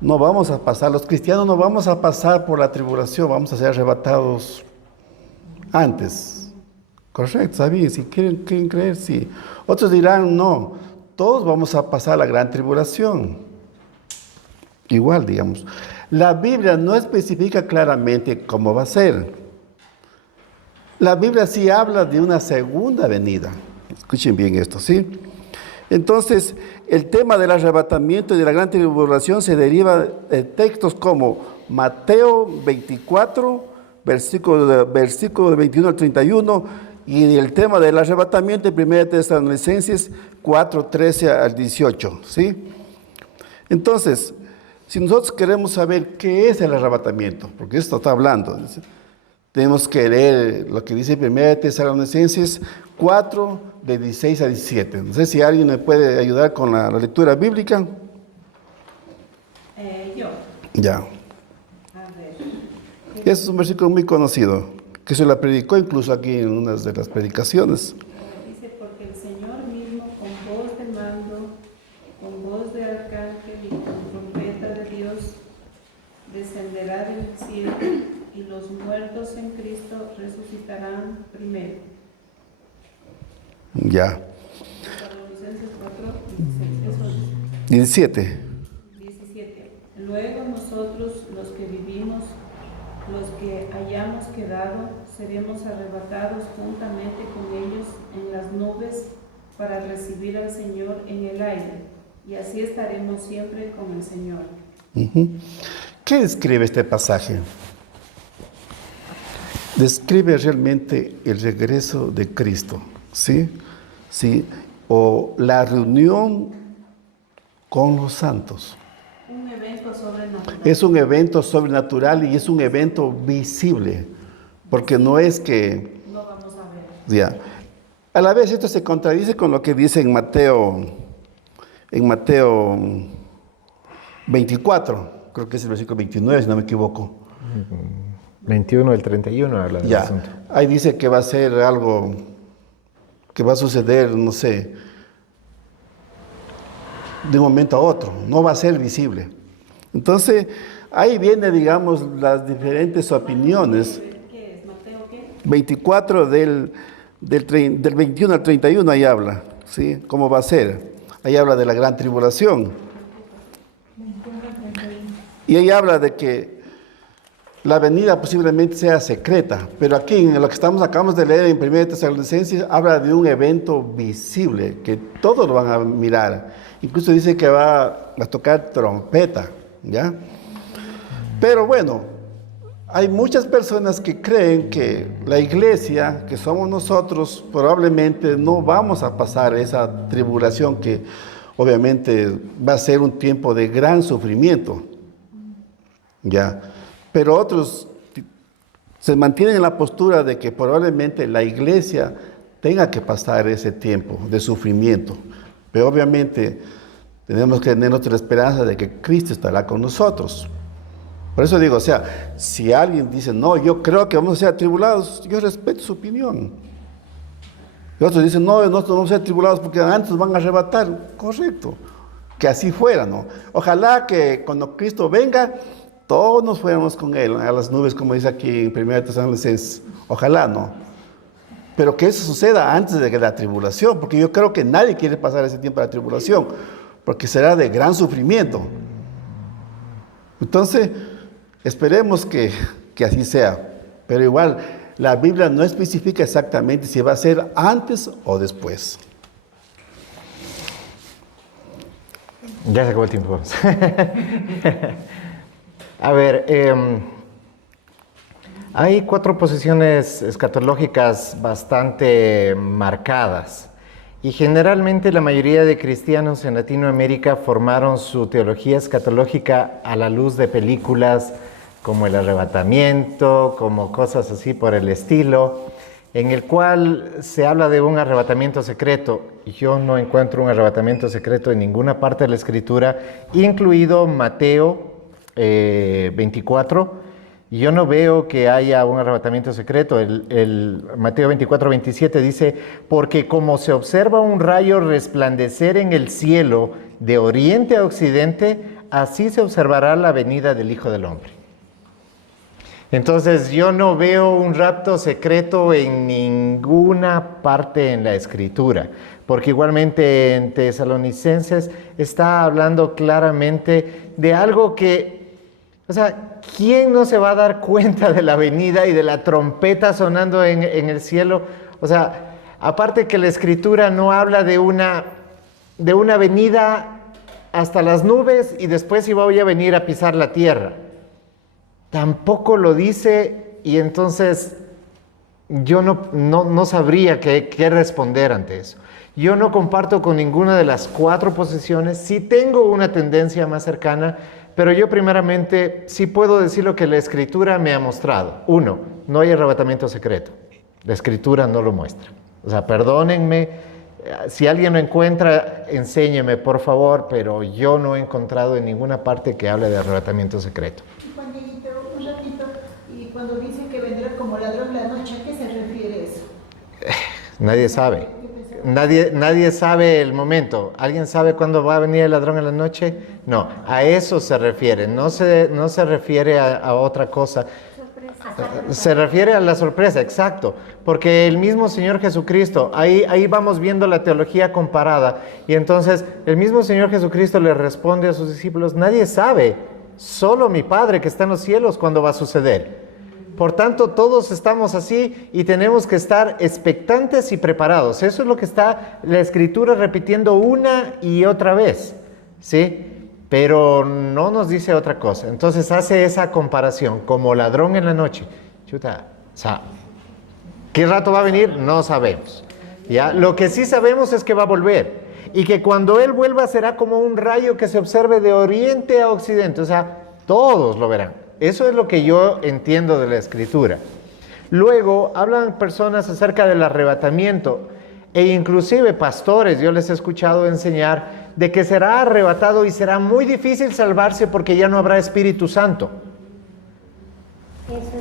no vamos a pasar, los cristianos no vamos a pasar por la tribulación, vamos a ser arrebatados antes. Correcto, está bien, si quieren creer, sí. Otros dirán, no, todos vamos a pasar la gran tribulación. Igual, digamos. La Biblia no especifica claramente cómo va a ser. La Biblia sí habla de una segunda venida. Escuchen bien esto, ¿sí? Entonces, el tema del arrebatamiento y de la gran tribulación se deriva de textos como Mateo 24, versículo 21 al 31, y el tema del arrebatamiento en 1 Tesalonicenses 4, 13 al 18, ¿sí? Entonces, si nosotros queremos saber qué es el arrebatamiento, porque esto está hablando, tenemos que leer lo que dice 1 Tesalonicenses 4, de 16 a 17. No sé si alguien me puede ayudar con la lectura bíblica. Yo. Ya. A ver. Ese es un versículo muy conocido, que se la predicó incluso aquí en una de las predicaciones. Dice, porque el Señor mismo con voz de mando, con voz de arcángel y con trompeta de Dios, descenderá del cielo, y los muertos en Cristo resucitarán primero. Ya. Tesalonicenses 4, 16, eso dice. 17. 17. Luego nosotros, los que vivimos, los que hayamos quedado, seremos arrebatados juntamente con ellos en las nubes para recibir al Señor en el aire, y así estaremos siempre con el Señor. ¿Qué describe este pasaje? Describe realmente el regreso de Cristo, ¿sí? ¿Sí? O la reunión con los santos. Un evento sobrenatural. Es un evento sobrenatural y es un evento visible, porque no es que... No vamos a ver. Ya. A la vez esto se contradice con lo que dice en Mateo 24, creo que es el versículo 29, si no me equivoco. 21 del 31 habla del Ya, asunto. ahí dice que va a ser algo que va a suceder, no sé, de un momento a otro, no va a ser visible. Entonces, ahí viene, digamos, las diferentes opiniones. ¿Qué es? ¿Mateo qué? 24 del 21 al 31 ahí habla, ¿sí? ¿Cómo va a ser? Ahí habla de la gran tribulación. Y ahí habla de que la venida posiblemente sea secreta, pero aquí en lo que acabamos de leer en 1 Tesalonicenses habla de un evento visible, que todos lo van a mirar. Incluso dice que va a tocar trompeta, ¿ya? Pero bueno, hay muchas personas que creen que la iglesia, que somos nosotros, probablemente no vamos a pasar esa tribulación que obviamente va a ser un tiempo de gran sufrimiento, ¿ya? Pero otros se mantienen en la postura de que probablemente la iglesia tenga que pasar ese tiempo de sufrimiento. Pero obviamente tenemos que tener nuestra esperanza de que Cristo estará con nosotros. Por eso digo, o sea, si alguien dice, no, yo creo que vamos a ser atribulados, yo respeto su opinión. Y otros dicen, no, nosotros vamos a ser atribulados porque antes nos van a arrebatar. Correcto, que así fuera, ¿no? Ojalá que cuando Cristo venga, todos nos fuéramos con Él a las nubes, como dice aquí en 1 Tesalonicenses. Ojalá, ¿no? Pero que eso suceda antes de la tribulación, porque yo creo que nadie quiere pasar ese tiempo de la tribulación, porque será de gran sufrimiento. Entonces, esperemos que así sea. Pero igual, la Biblia no especifica exactamente si va a ser antes o después. Ya se acabó el tiempo. A ver, hay 4 posiciones escatológicas bastante marcadas y generalmente la mayoría de cristianos en Latinoamérica formaron su teología escatológica a la luz de películas como El Arrebatamiento, como cosas así por el estilo, en el cual se habla de un arrebatamiento secreto. Yo no encuentro un arrebatamiento secreto en ninguna parte de la Escritura, incluido Mateo 24, yo no veo que haya un arrebatamiento secreto. El Mateo 24, 27 dice, porque como se observa un rayo resplandecer en el cielo de oriente a occidente, así se observará la venida del Hijo del Hombre. Entonces yo no veo un rapto secreto en ninguna parte en la Escritura, porque igualmente en Tesalonicenses está hablando claramente de algo que, o sea, ¿quién no se va a dar cuenta de la venida y de la trompeta sonando en el cielo? O sea, aparte que la Escritura no habla de una venida hasta las nubes y después si voy a venir a pisar la tierra. Tampoco lo dice y entonces yo no sabría qué responder ante eso. Yo no comparto con ninguna de las 4 posiciones, sí tengo una tendencia más cercana, pero yo primeramente sí puedo decir lo que la Escritura me ha mostrado. 1, no hay arrebatamiento secreto. La Escritura no lo muestra. O sea, perdónenme, si alguien lo encuentra, enséñeme por favor, pero yo no he encontrado en ninguna parte que hable de arrebatamiento secreto. Juan Dieguito, un ratito, y cuando dice que vendrá como ladrón la noche, ¿a qué se refiere eso? Nadie sabe. Nadie sabe el momento. ¿Alguien sabe cuándo va a venir el ladrón en la noche? No, a eso se refiere. No se refiere a otra cosa. Se refiere a la sorpresa, exacto. Porque el mismo Señor Jesucristo, ahí vamos viendo la teología comparada. Y entonces el mismo Señor Jesucristo le responde a sus discípulos, nadie sabe, solo mi Padre que está en los cielos cuándo va a suceder. Por tanto, todos estamos así y tenemos que estar expectantes y preparados. Eso es lo que está la Escritura repitiendo una y otra vez, ¿sí? Pero no nos dice otra cosa. Entonces hace esa comparación, como ladrón en la noche. Chuta, o sea, ¿qué rato va a venir? No sabemos. ¿Ya? Lo que sí sabemos es que va a volver. Y que cuando Él vuelva será como un rayo que se observe de oriente a occidente. O sea, todos lo verán. Eso es lo que yo entiendo de la Escritura. Luego hablan personas acerca del arrebatamiento e inclusive pastores, yo les he escuchado enseñar de que será arrebatado y será muy difícil salvarse porque ya no habrá Espíritu Santo.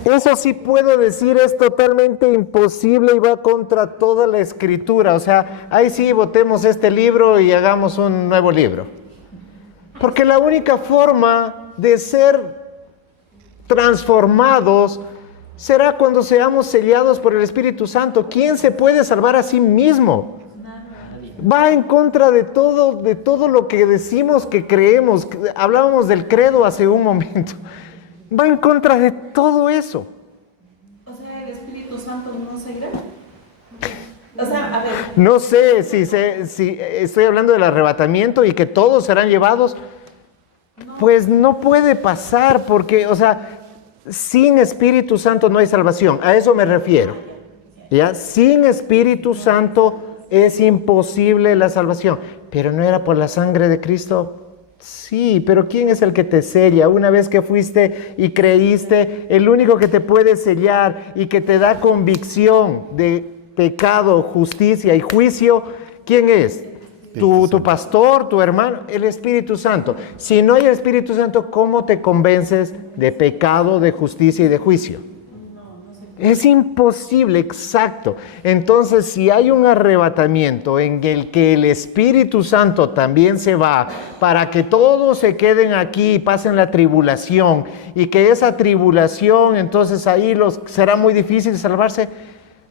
Eso sí puedo decir es totalmente imposible y va contra toda la Escritura. O sea, ahí sí votemos este libro y hagamos un nuevo libro. Porque la única forma de ser transformados será cuando seamos sellados por el Espíritu Santo. ¿Quién se puede salvar a sí mismo? Va en contra de todo lo que decimos que creemos. Hablábamos del credo hace un momento. Va en contra de todo eso. O sea, el Espíritu Santo no se irá. O sea, a ver. No sé si estoy hablando del arrebatamiento y que todos serán llevados. Pues no puede pasar porque, o sea, sin Espíritu Santo no hay salvación. A eso me refiero. ¿Ya? Sin Espíritu Santo es imposible la salvación. Pero no era por la sangre de Cristo. Sí, pero ¿quién es el que te sella? Una vez que fuiste y creíste, el único que te puede sellar y que te da convicción de pecado, justicia y juicio, ¿quién es? Tu pastor, tu hermano, el Espíritu Santo. Si no hay el Espíritu Santo, ¿cómo te convences de pecado, de justicia y de juicio? Es imposible, exacto. Entonces, si hay un arrebatamiento en el que el Espíritu Santo también se va para que todos se queden aquí y pasen la tribulación y que esa tribulación, entonces ahí será muy difícil salvarse.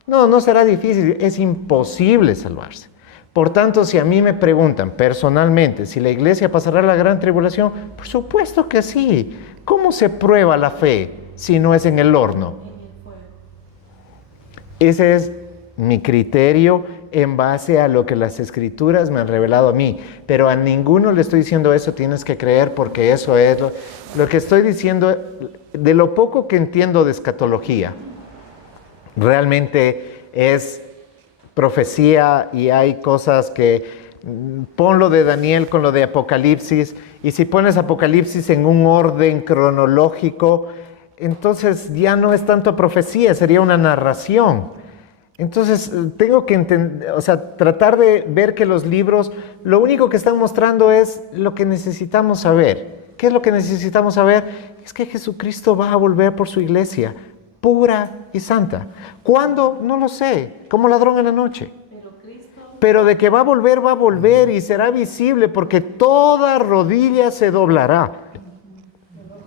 No será difícil, es imposible salvarse. Por tanto, si a mí me preguntan personalmente si la iglesia pasará la gran tribulación, por supuesto que sí. ¿Cómo se prueba la fe si no es en el horno? Ese es mi criterio en base a lo que las Escrituras me han revelado a mí. Pero a ninguno le estoy diciendo eso tienes que creer porque eso es lo que estoy diciendo. De lo poco que entiendo de escatología, realmente es profecía y hay cosas que pon lo de Daniel con lo de Apocalipsis y si pones Apocalipsis en un orden cronológico, entonces ya no es tanto profecía, sería una narración. Entonces tengo que tratar de ver que los libros lo único que están mostrando es lo que necesitamos saber. ¿Qué es lo que necesitamos saber? Es que Jesucristo va a volver por su iglesia pura y santa. ¿Cuándo? No lo sé, como ladrón en la noche. Pero de que va a volver y será visible porque toda rodilla se doblará.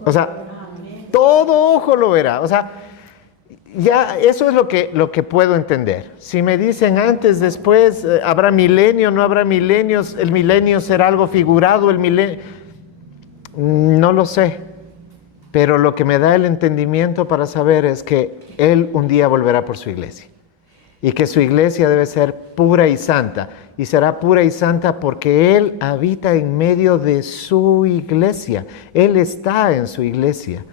O sea, todo ojo lo verá. O sea, ya eso es lo que puedo entender. Si me dicen antes, después, habrá milenio, no habrá milenios, el milenio será algo figurado, el milenio, no lo sé. Pero lo que me da el entendimiento para saber es que Él un día volverá por su iglesia. Y que su iglesia debe ser pura y santa. Y será pura y santa porque Él habita en medio de su iglesia. Él está en su iglesia.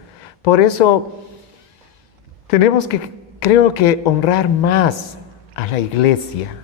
Por eso, Tenemos que, creo que, honrar más a la iglesia,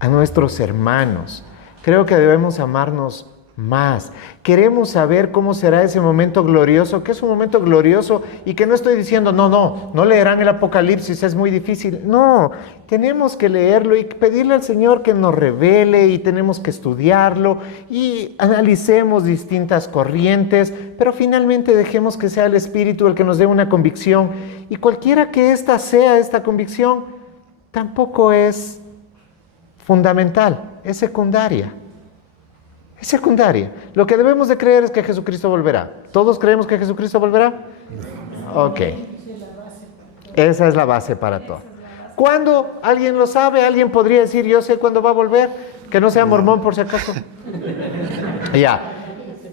a nuestros hermanos. Creo que debemos amarnos más. Queremos saber cómo será ese momento glorioso, que es un momento glorioso y que no estoy diciendo, no leerán el Apocalipsis, es muy difícil. No, tenemos que leerlo y pedirle al Señor que nos revele y tenemos que estudiarlo y analicemos distintas corrientes, pero finalmente dejemos que sea el Espíritu el que nos dé una convicción y cualquiera que esta sea esta convicción, tampoco es fundamental, es secundaria. Es secundaria. Lo que debemos de creer es que Jesucristo volverá. ¿Todos creemos que Jesucristo volverá? Ok. Esa es la base para todo. ¿Cuándo? ¿Alguien lo sabe? ¿Alguien podría decir, yo sé cuándo va a volver? Que no sea mormón por si acaso. Ya.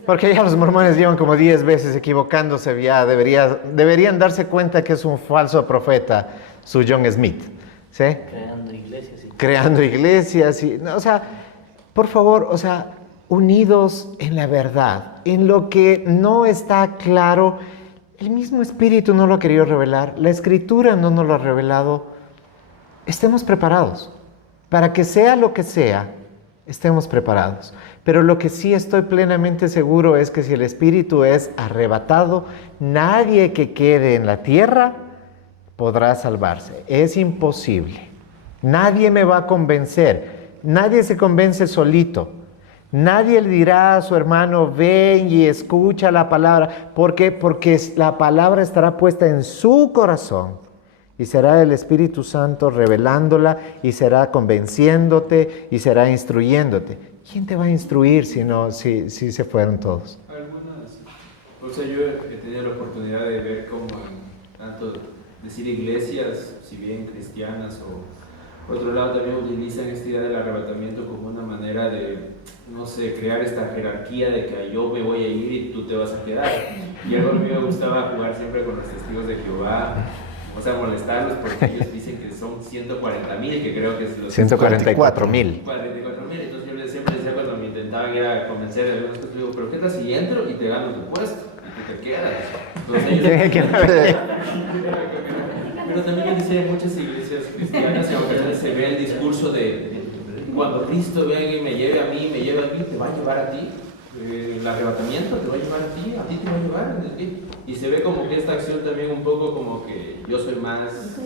Porque ya los mormones llevan como 10 veces equivocándose. Ya deberían darse cuenta que es un falso profeta, su John Smith. ¿Sí? Creando iglesias. Creando iglesias. O sea, por favor, unidos en la verdad, en lo que no está claro. El mismo Espíritu no lo ha querido revelar, la Escritura no nos lo ha revelado. Estemos preparados. Para que sea lo que sea, estemos preparados. Pero lo que sí estoy plenamente seguro es que si el Espíritu es arrebatado, nadie que quede en la tierra podrá salvarse. Es imposible. Nadie me va a convencer. Nadie se convence solito. Nadie le dirá a su hermano, ven y escucha la palabra. ¿Por qué? Porque la palabra estará puesta en su corazón y será el Espíritu Santo revelándola y será convenciéndote y será instruyéndote. ¿Quién te va a instruir si se fueron todos? Yo he tenido la oportunidad de ver cómo tanto decir iglesias, si bien cristianas o por otro lado también utilizan esta idea del arrebatamiento como una manera de, no sé, crear esta jerarquía de que yo me voy a ir y tú te vas a quedar. Y algo a mí me gustaba jugar siempre con los testigos de Jehová, molestarlos porque ellos dicen que son 140,000, que creo que es los 144,000. 44,000, entonces yo siempre decía cuando me intentaban ir a convencer de algunas cosas, digo, pero ¿qué tal si entro y te gano tu puesto? Y te quedas. Entonces, pero también yo decía en muchas iglesias cristianas y a veces se ve el discurso de cuando Cristo venga y me lleve a mí, te va a llevar a ti. El arrebatamiento te va a llevar a ti te va a llevar. Y se ve como que esta acción también un poco como que yo soy más.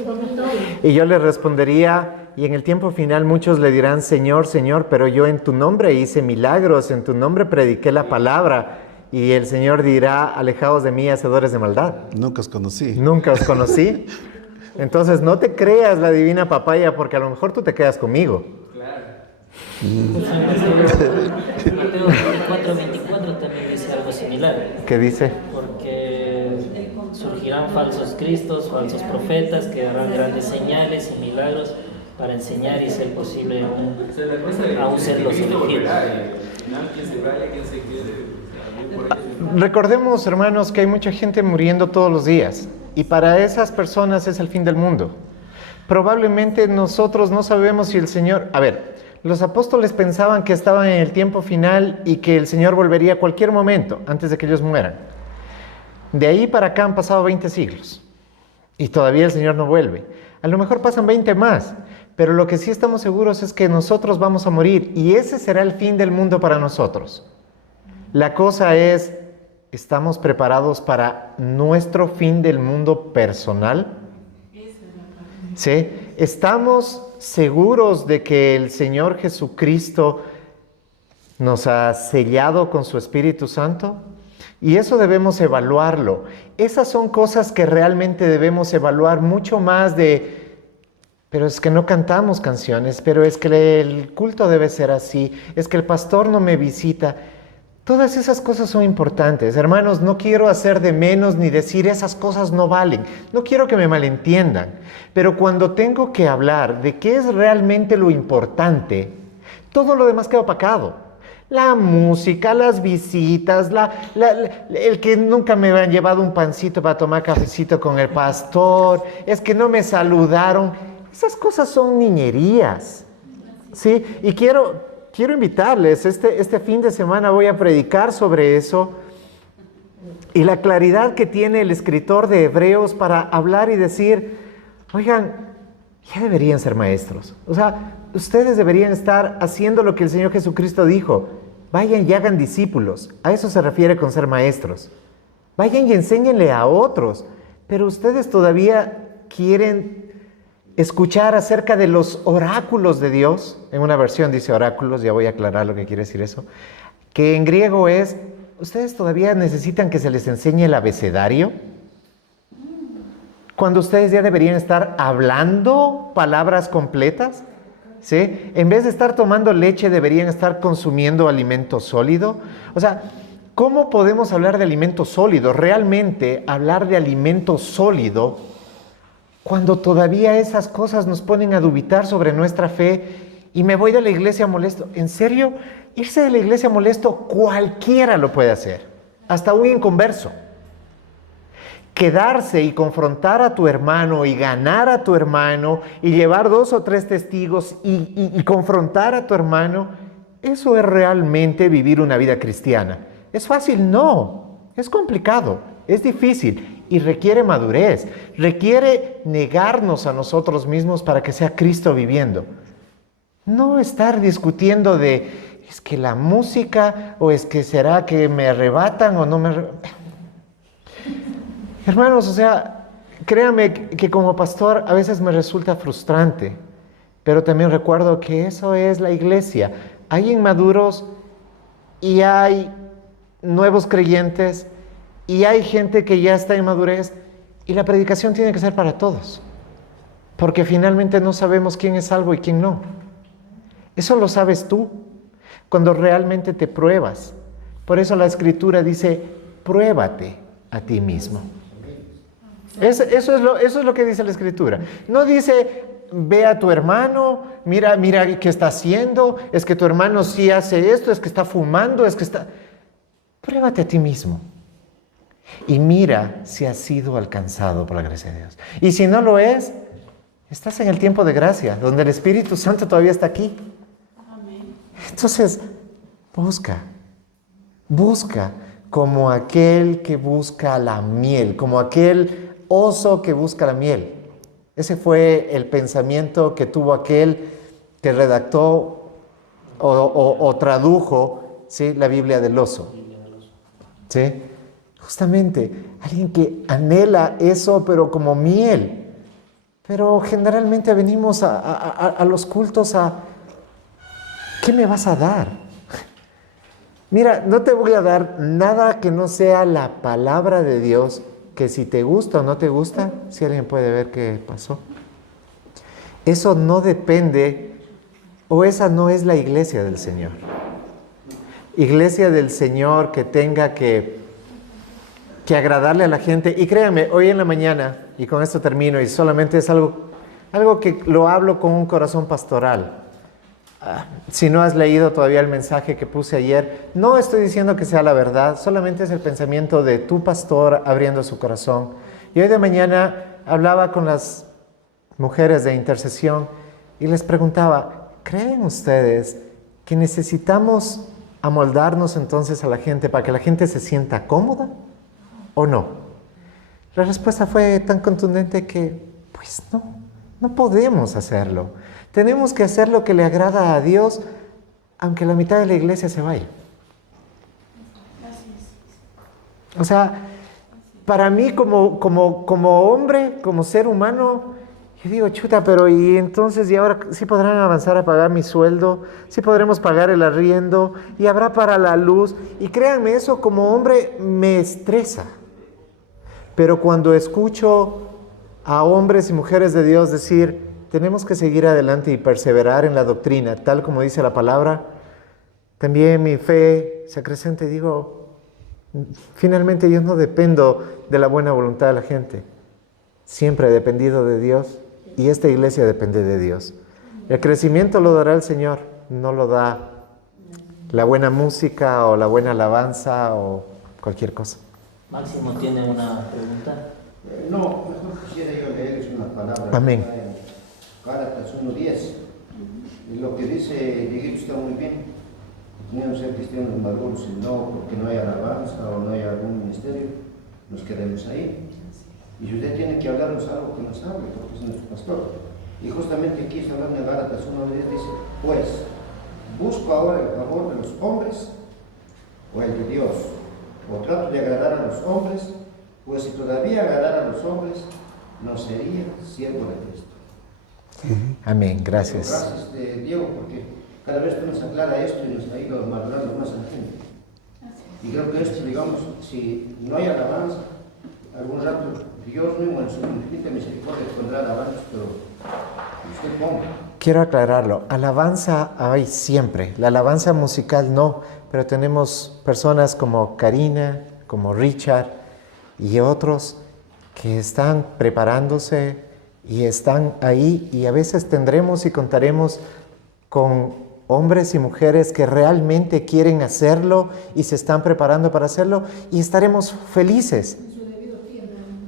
Y yo le respondería, y en el tiempo final muchos le dirán, Señor, Señor, pero yo en tu nombre hice milagros, en tu nombre prediqué la palabra. Y el Señor dirá, alejaos de mí, hacedores de maldad. Nunca os conocí. Nunca os conocí. Entonces no te creas la divina papaya porque a lo mejor tú te quedas conmigo. Claro. Mateo 24:24 también dice algo similar. ¿Qué dice? Porque surgirán falsos cristos, falsos profetas que harán grandes señales y milagros para enseñar y ser posible aún ser los elegidos. Recordemos, hermanos, que hay mucha gente muriendo todos los días y para esas personas es el fin del mundo. Probablemente nosotros no sabemos si el Señor... los apóstoles pensaban que estaban en el tiempo final y que el Señor volvería a cualquier momento antes de que ellos mueran. De ahí para acá han pasado 20 siglos y todavía el Señor no vuelve. A lo mejor pasan 20 más, pero lo que sí estamos seguros es que nosotros vamos a morir y ese será el fin del mundo para nosotros. La cosa es, ¿estamos preparados para nuestro fin del mundo personal? ¿Sí? ¿Estamos seguros de que el Señor Jesucristo nos ha sellado con su Espíritu Santo? Y eso debemos evaluarlo. Esas son cosas que realmente debemos evaluar mucho más pero es que no cantamos canciones, pero es que el culto debe ser así, es que el pastor no me visita. Todas esas cosas son importantes. Hermanos, no quiero hacer de menos ni decir esas cosas no valen. No quiero que me malentiendan. Pero cuando tengo que hablar de qué es realmente lo importante, todo lo demás queda opacado. La música, las visitas, el que nunca me han llevado un pancito para tomar cafecito con el pastor, es que no me saludaron. Esas cosas son niñerías. ¿Sí? Y quiero invitarles, este fin de semana voy a predicar sobre eso Y la claridad que tiene el escritor de Hebreos para hablar y decir, oigan, ya deberían ser maestros. O sea, ustedes deberían estar haciendo lo que el Señor Jesucristo dijo. Vayan y hagan discípulos. A eso se refiere con ser maestros. Vayan y enséñenle a otros. Pero ustedes todavía quieren escuchar acerca de los oráculos de Dios. En una versión dice oráculos, ya voy a aclarar lo que quiere decir eso. Que en griego es, ¿ustedes todavía necesitan que se les enseñe el abecedario? Cuando ustedes ya deberían estar hablando palabras completas, ¿sí? En vez de estar tomando leche, deberían estar consumiendo alimento sólido. O sea, ¿cómo podemos hablar de alimento sólido? Realmente hablar de alimento sólido cuando todavía esas cosas nos ponen a dubitar sobre nuestra fe y me voy de la iglesia molesto. ¿En serio? Irse de la iglesia molesto cualquiera lo puede hacer, hasta un inconverso. Quedarse y confrontar a tu hermano y ganar a tu hermano y llevar 2 o 3 testigos y confrontar a tu hermano, eso es realmente vivir una vida cristiana. ¿Es fácil? No. Es complicado, es difícil y requiere madurez. Requiere negarnos a nosotros mismos para que sea Cristo viviendo. No estar discutiendo de, es que la música, o es que será que me arrebatan o no me arrebatan. Hermanos, o sea, créanme que como pastor a veces me resulta frustrante, pero también recuerdo que eso es la iglesia. Hay inmaduros y hay nuevos creyentes y hay gente que ya está en madurez y la predicación tiene que ser para todos, porque finalmente no sabemos quién es salvo y quién no. Eso lo sabes tú cuando realmente te pruebas. Por eso la Escritura dice, pruébate a ti mismo. Eso es lo que dice la Escritura. No dice, ve a tu hermano, mira qué está haciendo, es que tu hermano sí hace esto, es que está fumando, es que está... Pruébate a ti mismo. Y mira si has sido alcanzado por la gracia de Dios. Y si no lo es, estás en el tiempo de gracia, donde el Espíritu Santo todavía está aquí. Entonces, busca como aquel que busca la miel, como aquel oso que busca la miel. Ese fue el pensamiento que tuvo aquel que redactó o tradujo, ¿sí?, la Biblia del oso. ¿Sí? Justamente, alguien que anhela eso, pero como miel. Pero generalmente venimos a los cultos a... ¿Qué me vas a dar? Mira, no te voy a dar nada que no sea la palabra de Dios, que si te gusta o no te gusta, si alguien puede ver qué pasó. Eso no depende, o esa no es la iglesia del Señor. Iglesia del Señor que tenga que agradarle a la gente. Y créanme, hoy en la mañana, y con esto termino, y solamente es algo que lo hablo con un corazón pastoral. Si no has leído todavía el mensaje que puse ayer, no estoy diciendo que sea la verdad, solamente es el pensamiento de tu pastor abriendo su corazón. Y hoy de mañana hablaba con las mujeres de intercesión y les preguntaba, ¿creen ustedes que necesitamos amoldarnos entonces a la gente para que la gente se sienta cómoda o no? La respuesta fue tan contundente que, pues no podemos hacerlo. Tenemos que hacer lo que le agrada a Dios, aunque la mitad de la iglesia se vaya. O sea, para mí como hombre, como ser humano, yo digo, chuta, pero y entonces, ¿y ahora sí podrán avanzar a pagar mi sueldo? ¿Sí podremos pagar el arriendo? ¿Y habrá para la luz? Y créanme, eso como hombre me estresa. Pero cuando escucho a hombres y mujeres de Dios decir, tenemos que seguir adelante y perseverar en la doctrina, tal como dice la palabra, también mi fe se acrecenta y digo, finalmente yo no dependo de la buena voluntad de la gente. Siempre he dependido de Dios y esta iglesia depende de Dios. El crecimiento lo dará el Señor, no lo da la buena música o la buena alabanza o cualquier cosa. Máximo tiene una pregunta. No, mejor quisiera yo leerles una palabra. Amén. Gálatas 1:10. Y lo que dice Dieguito está muy bien. podemos ser cristianos maduros, y no porque no hay alabanza o no hay algún ministerio, nos quedemos ahí. Y si usted tiene que hablarnos algo, que nos hable, porque es nuestro pastor. Y justamente aquí está hablando en Gálatas 1:10, dice, pues, ¿busco ahora el favor de los hombres o el de Dios? ¿O trato de agradar a los hombres? Pues si todavía agradara a los hombres, no sería siervo de Cristo. Amén, gracias. Gracias, Diego, porque cada vez que nos aclara esto y nos ha ido madurando más a la gente. Y creo que esto, digamos, si no hay alabanza, algún rato Dios mismo en su infinita misericordia pondrá alabanza, pero usted ponga. Quiero aclararlo, alabanza hay siempre, la alabanza musical no, pero tenemos personas como Karina, como Richard y otros que están preparándose y están ahí, y a veces tendremos y contaremos con hombres y mujeres que realmente quieren hacerlo y se están preparando para hacerlo, y estaremos felices.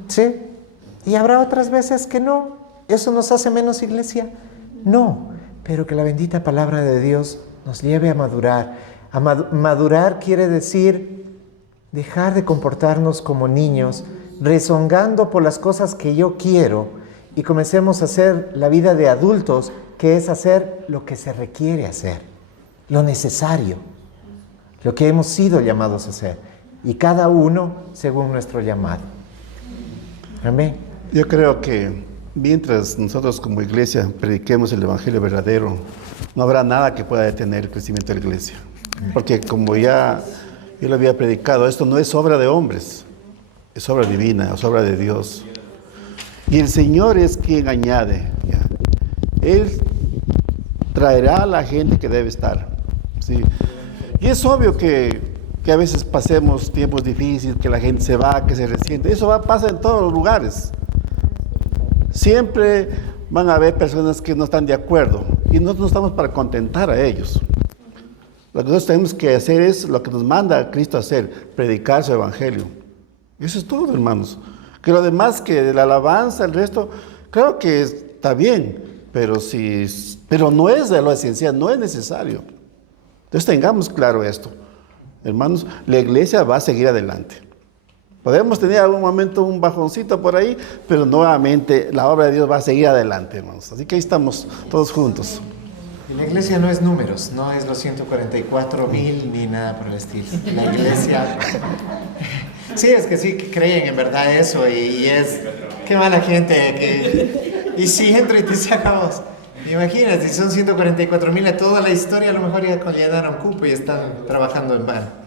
Sí, y habrá otras veces que no. ¿Eso nos hace menos iglesia? No, pero que la bendita palabra de Dios nos lleve a madurar. Madurar quiere decir dejar de comportarnos como niños, rezongando por las cosas que yo quiero, y comencemos a hacer la vida de adultos, que es hacer lo que se requiere hacer, lo necesario, lo que hemos sido llamados a hacer, y cada uno según nuestro llamado. Amén. Yo creo que mientras nosotros como iglesia prediquemos el Evangelio verdadero, no habrá nada que pueda detener el crecimiento de la iglesia. Porque como ya yo lo había predicado, esto no es obra de hombres, es obra divina, es obra de Dios. Y el Señor es quien añade. ¿Ya? Él traerá a la gente que debe estar. ¿Sí? Y es obvio que a veces pasemos tiempos difíciles, que la gente se va, que se resiente. Eso pasa en todos los lugares. Siempre van a haber personas que no están de acuerdo, y nosotros no estamos para contentar a ellos. Lo que nosotros tenemos que hacer es lo que nos manda Cristo a hacer, predicar su evangelio. Eso es todo, hermanos. Que lo demás, que la alabanza, el resto, creo que está bien, pero no es de lo esencial, no es necesario. Entonces tengamos claro esto. Hermanos, la iglesia va a seguir adelante. Podemos tener algún momento un bajoncito por ahí, pero nuevamente la obra de Dios va a seguir adelante, hermanos. Así que ahí estamos todos juntos. Y la iglesia no es números, no es los 144,000 ni nada por el estilo. La iglesia... Sí, es que sí que creen en verdad eso, y es... Qué mala gente que... Y si entro y te sacamos. Imagínate, si son 144,000 a toda la historia, a lo mejor ya llenaron cupo y están trabajando en vano.